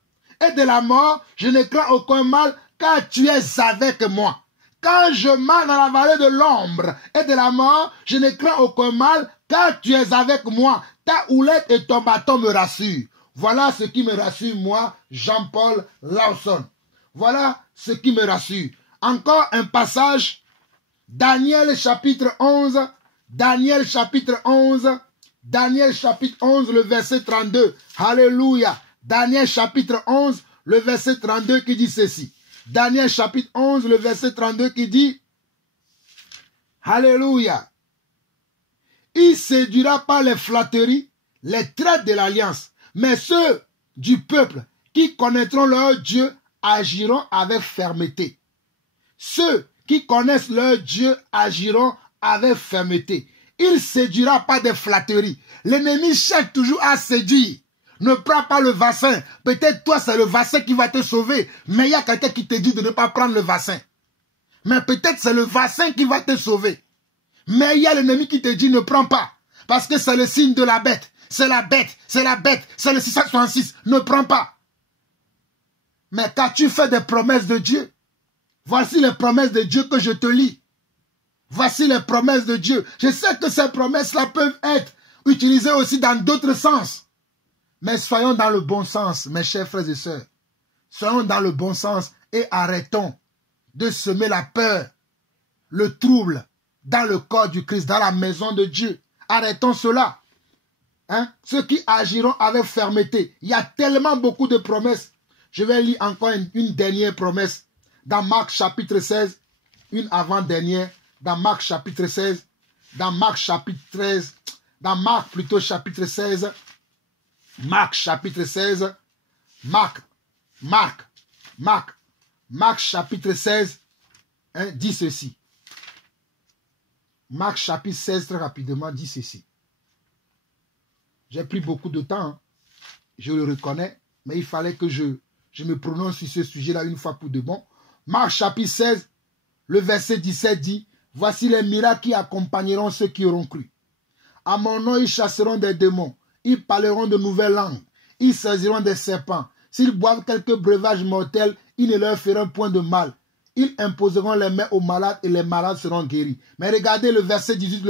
et de la mort, je ne crains aucun mal, car tu es avec moi. » Quand je marche dans la vallée de l'ombre et de la mort, je ne crains aucun mal, car tu es avec moi. Ta houlette et ton bâton me rassurent. Voilà ce qui me rassure, moi, Jean-Paul Lawson. Voilà ce qui me rassure. Encore un passage, Daniel chapitre 11, Daniel chapitre 11, Daniel chapitre 11, le verset 32. Alléluia. Daniel chapitre 11, le verset 32 qui dit ceci. Daniel chapitre 11, le verset 32 qui dit, Alléluia. Il séduira pas les flatteries, les traites de l'alliance, mais ceux du peuple qui connaîtront leur Dieu agiront avec fermeté. Ceux qui connaissent leur Dieu agiront avec fermeté. Il ne séduira pas des flatteries. L'ennemi cherche toujours à séduire. Ne prends pas le vaccin. Peut-être toi, c'est le vaccin qui va te sauver. Mais il y a quelqu'un qui te dit de ne pas prendre le vaccin. Mais peut-être c'est le vaccin qui va te sauver. Mais il y a l'ennemi qui te dit ne prends pas. Parce que c'est le signe de la bête. C'est la bête, c'est la bête, c'est le 666. Ne prends pas. Mais quand tu fais des promesses de Dieu, voici les promesses de Dieu que je te lis. Voici les promesses de Dieu. Je sais que ces promesses-là peuvent être utilisées aussi dans d'autres sens. Mais soyons dans le bon sens, mes chers frères et sœurs. Soyons dans le bon sens et arrêtons de semer la peur, le trouble dans le corps du Christ, dans la maison de Dieu. Arrêtons cela. Hein? Ceux qui agiront avec fermeté. Il y a tellement beaucoup de promesses. Je vais lire encore une dernière promesse dans Marc chapitre 16, une avant-dernière, dans Marc chapitre 16, dans Marc chapitre 13, dans Marc plutôt chapitre 16, Marc chapitre 16, Marc chapitre 16, hein, dit ceci. Marc chapitre 16, très rapidement, dit ceci. J'ai pris beaucoup de temps, hein. Je le reconnais, mais il fallait que je me prononce sur ce sujet-là une fois pour de bon. Marc chapitre 16, le verset 17 dit, « Voici les miracles qui accompagneront ceux qui auront cru. À mon nom, ils chasseront des démons. Ils parleront de nouvelles langues. Ils saisiront des serpents. S'ils boivent quelques breuvages mortels, ils ne leur feront point de mal. Ils imposeront les mains aux malades et les malades seront guéris. » Mais regardez le verset 18,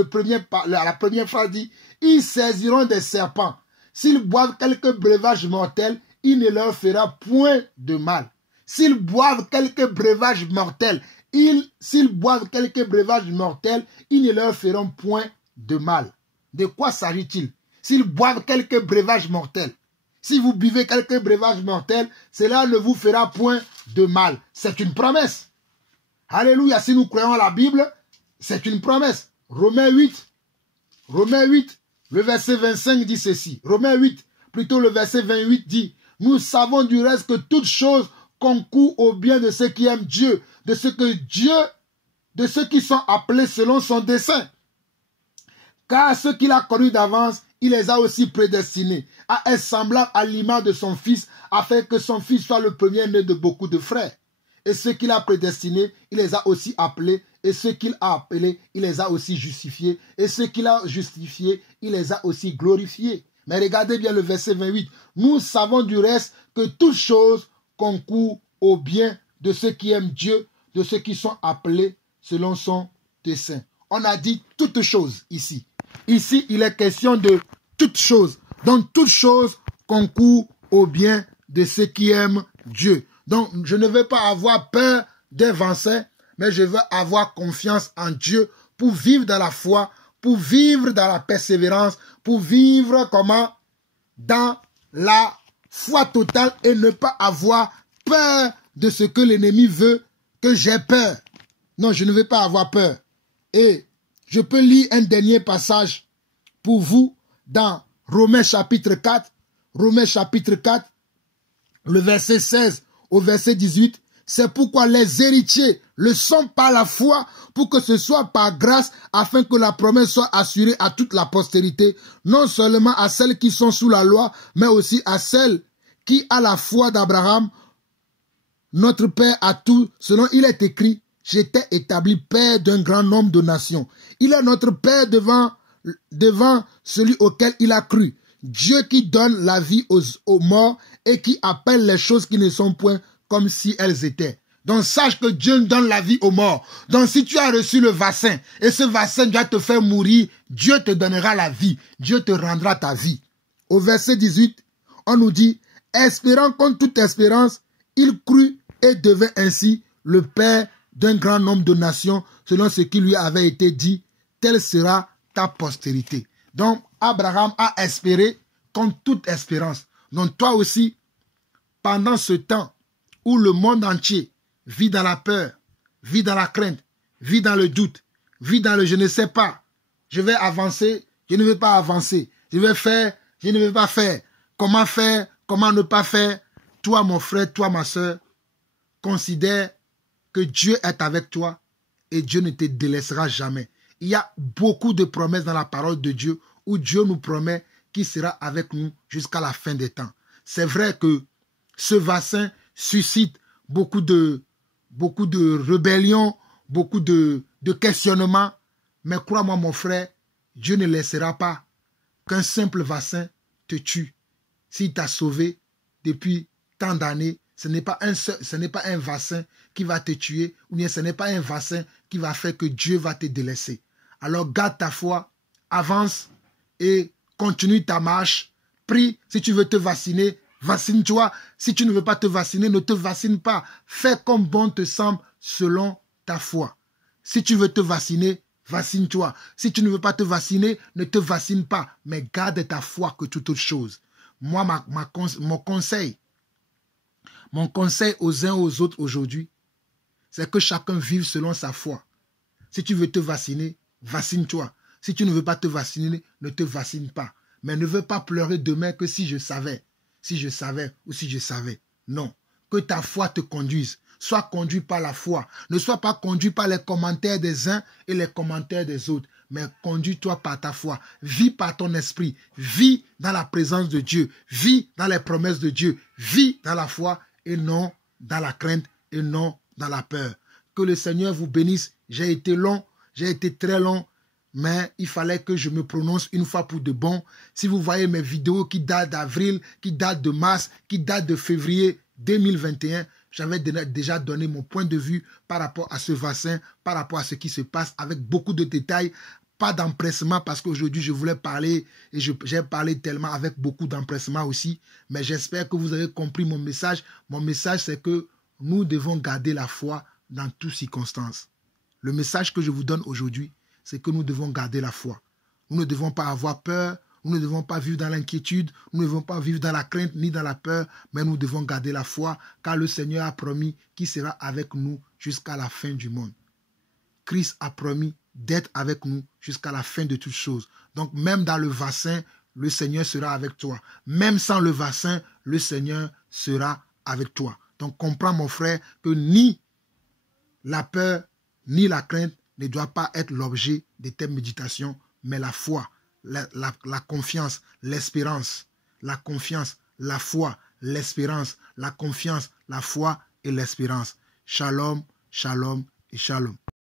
la première phrase dit, « Ils saisiront des serpents. S'ils boivent quelques breuvages mortels, il ne leur fera point de mal. » S'ils boivent quelques breuvages mortels, s'ils boivent quelques breuvages mortels, ils ne leur feront point de mal. De quoi s'agit-il? S'ils boivent quelques breuvages mortels, si vous buvez quelques breuvages mortels, cela ne vous fera point de mal. C'est une promesse. Alléluia, si nous croyons à la Bible, c'est une promesse. Romains 8, le verset 25 dit ceci. Romains 8, plutôt le verset 28 dit, « Nous savons du reste que toutes choses concourent au bien de ceux qui aiment Dieu, de ceux qui sont appelés selon son dessein. Car ceux qu'il a connus d'avance, il les a aussi prédestinés à être semblables à l'image de son Fils, afin que son Fils soit le premier-né de beaucoup de frères. Et ceux qu'il a prédestinés, il les a aussi appelés. Et ceux qu'il a appelés, il les a aussi justifiés. Et ceux qu'il a justifiés, il les a aussi glorifiés. Mais regardez bien le verset 28. Nous savons du reste que toutes choses concourent au bien de ceux qui aiment Dieu, de ceux qui sont appelés selon son dessein. On a dit toutes choses ici. Ici, il est question de toutes choses. Donc, toutes choses concourent au bien de ceux qui aiment Dieu. Donc, je ne veux pas avoir peur des vaccins, mais je veux avoir confiance en Dieu pour vivre dans la foi, pour vivre dans la persévérance, pour vivre comment? Dans la foi totale et ne pas avoir peur de ce que l'ennemi veut que j'ai peur. Non, je ne veux pas avoir peur. Et je peux lire un dernier passage pour vous dans Romains chapitre 4. Romains chapitre 4, le verset 16 au verset 18. C'est pourquoi les héritiers le sont par la foi, pour que ce soit par grâce, afin que la promesse soit assurée à toute la postérité, non seulement à celles qui sont sous la loi, mais aussi à celles qui, à la foi d'Abraham, notre Père a tout, selon il est écrit, j'étais établi Père d'un grand nombre de nations. Il est notre Père devant celui auquel il a cru. Dieu qui donne la vie aux morts et qui appelle les choses qui ne sont point comme si elles étaient. Donc sache que Dieu donne la vie aux morts. Donc si tu as reçu le vaccin et ce vaccin doit te faire mourir, Dieu te donnera la vie. Dieu te rendra ta vie. Au verset 18, on nous dit, espérant contre toute espérance, il crut et devint ainsi le Père d'un grand nombre de nations, selon ce qui lui avait été dit, telle sera ta postérité. Donc, Abraham a espéré contre toute espérance. Donc, toi aussi, pendant ce temps où le monde entier vit dans la peur, vit dans la crainte, vit dans le doute, vit dans le je ne sais pas, je vais avancer, je ne vais pas avancer, je vais faire, je ne vais pas faire, comment ne pas faire, toi mon frère, toi ma soeur, considère que Dieu est avec toi et Dieu ne te délaissera jamais. Il y a beaucoup de promesses dans la parole de Dieu où Dieu nous promet qu'il sera avec nous jusqu'à la fin des temps. C'est vrai que ce vaccin suscite beaucoup de rébellions, beaucoup de questionnements, mais crois-moi mon frère, Dieu ne laissera pas qu'un simple vaccin te tue. S'il t'a sauvé depuis tant d'années, ce n'est pas un vaccin qui va te tuer, ou bien ce n'est pas un vaccin qui va faire que Dieu va te délaisser. Alors garde ta foi, avance et continue ta marche. Prie, si tu veux te vacciner, vaccine-toi. Si tu ne veux pas te vacciner, ne te vaccine pas. Fais comme bon te semble selon ta foi. Si tu veux te vacciner, vaccine-toi. Si tu ne veux pas te vacciner, ne te vaccine pas. Mais garde ta foi que toute autre chose. Moi, mon conseil aux uns aux autres aujourd'hui, c'est que chacun vive selon sa foi. Si tu veux te vacciner, vaccine-toi. Si tu ne veux pas te vacciner, ne te vaccine pas. Mais ne veux pas pleurer demain que si je savais ou si je savais. Non. Que ta foi te conduise. Sois conduit par la foi. Ne sois pas conduit par les commentaires des uns et les commentaires des autres. Mais conduis-toi par ta foi. Vis par ton esprit. Vis dans la présence de Dieu. Vis dans les promesses de Dieu. Vis dans la foi et non dans la crainte et non dans la peur. Que le Seigneur vous bénisse. J'ai été long, j'ai été très long, mais il fallait que je me prononce une fois pour de bon. Si vous voyez mes vidéos qui datent d'avril, qui datent de mars, qui datent de février 2021, j'avais déjà donné mon point de vue par rapport à ce vaccin, par rapport à ce qui se passe, avec beaucoup de détails, pas d'empressement, parce qu'aujourd'hui je voulais parler, et j'ai parlé tellement avec beaucoup d'empressement aussi, mais j'espère que vous avez compris mon message. Mon message, c'est que nous devons garder la foi dans toutes circonstances. Le message que je vous donne aujourd'hui, c'est que nous devons garder la foi. Nous ne devons pas avoir peur, nous ne devons pas vivre dans l'inquiétude, nous ne devons pas vivre dans la crainte ni dans la peur, mais nous devons garder la foi, car le Seigneur a promis qu'il sera avec nous jusqu'à la fin du monde. Christ a promis d'être avec nous jusqu'à la fin de toutes choses. Donc même dans le vaccin, le Seigneur sera avec toi. Même sans le vaccin, le Seigneur sera avec toi. Donc comprends mon frère que ni la peur ni la crainte ne doit pas être l'objet de tes méditations, mais la foi. la confiance, l'espérance, la confiance, la foi, l'espérance, la confiance, la foi et l'espérance. Shalom, shalom et shalom.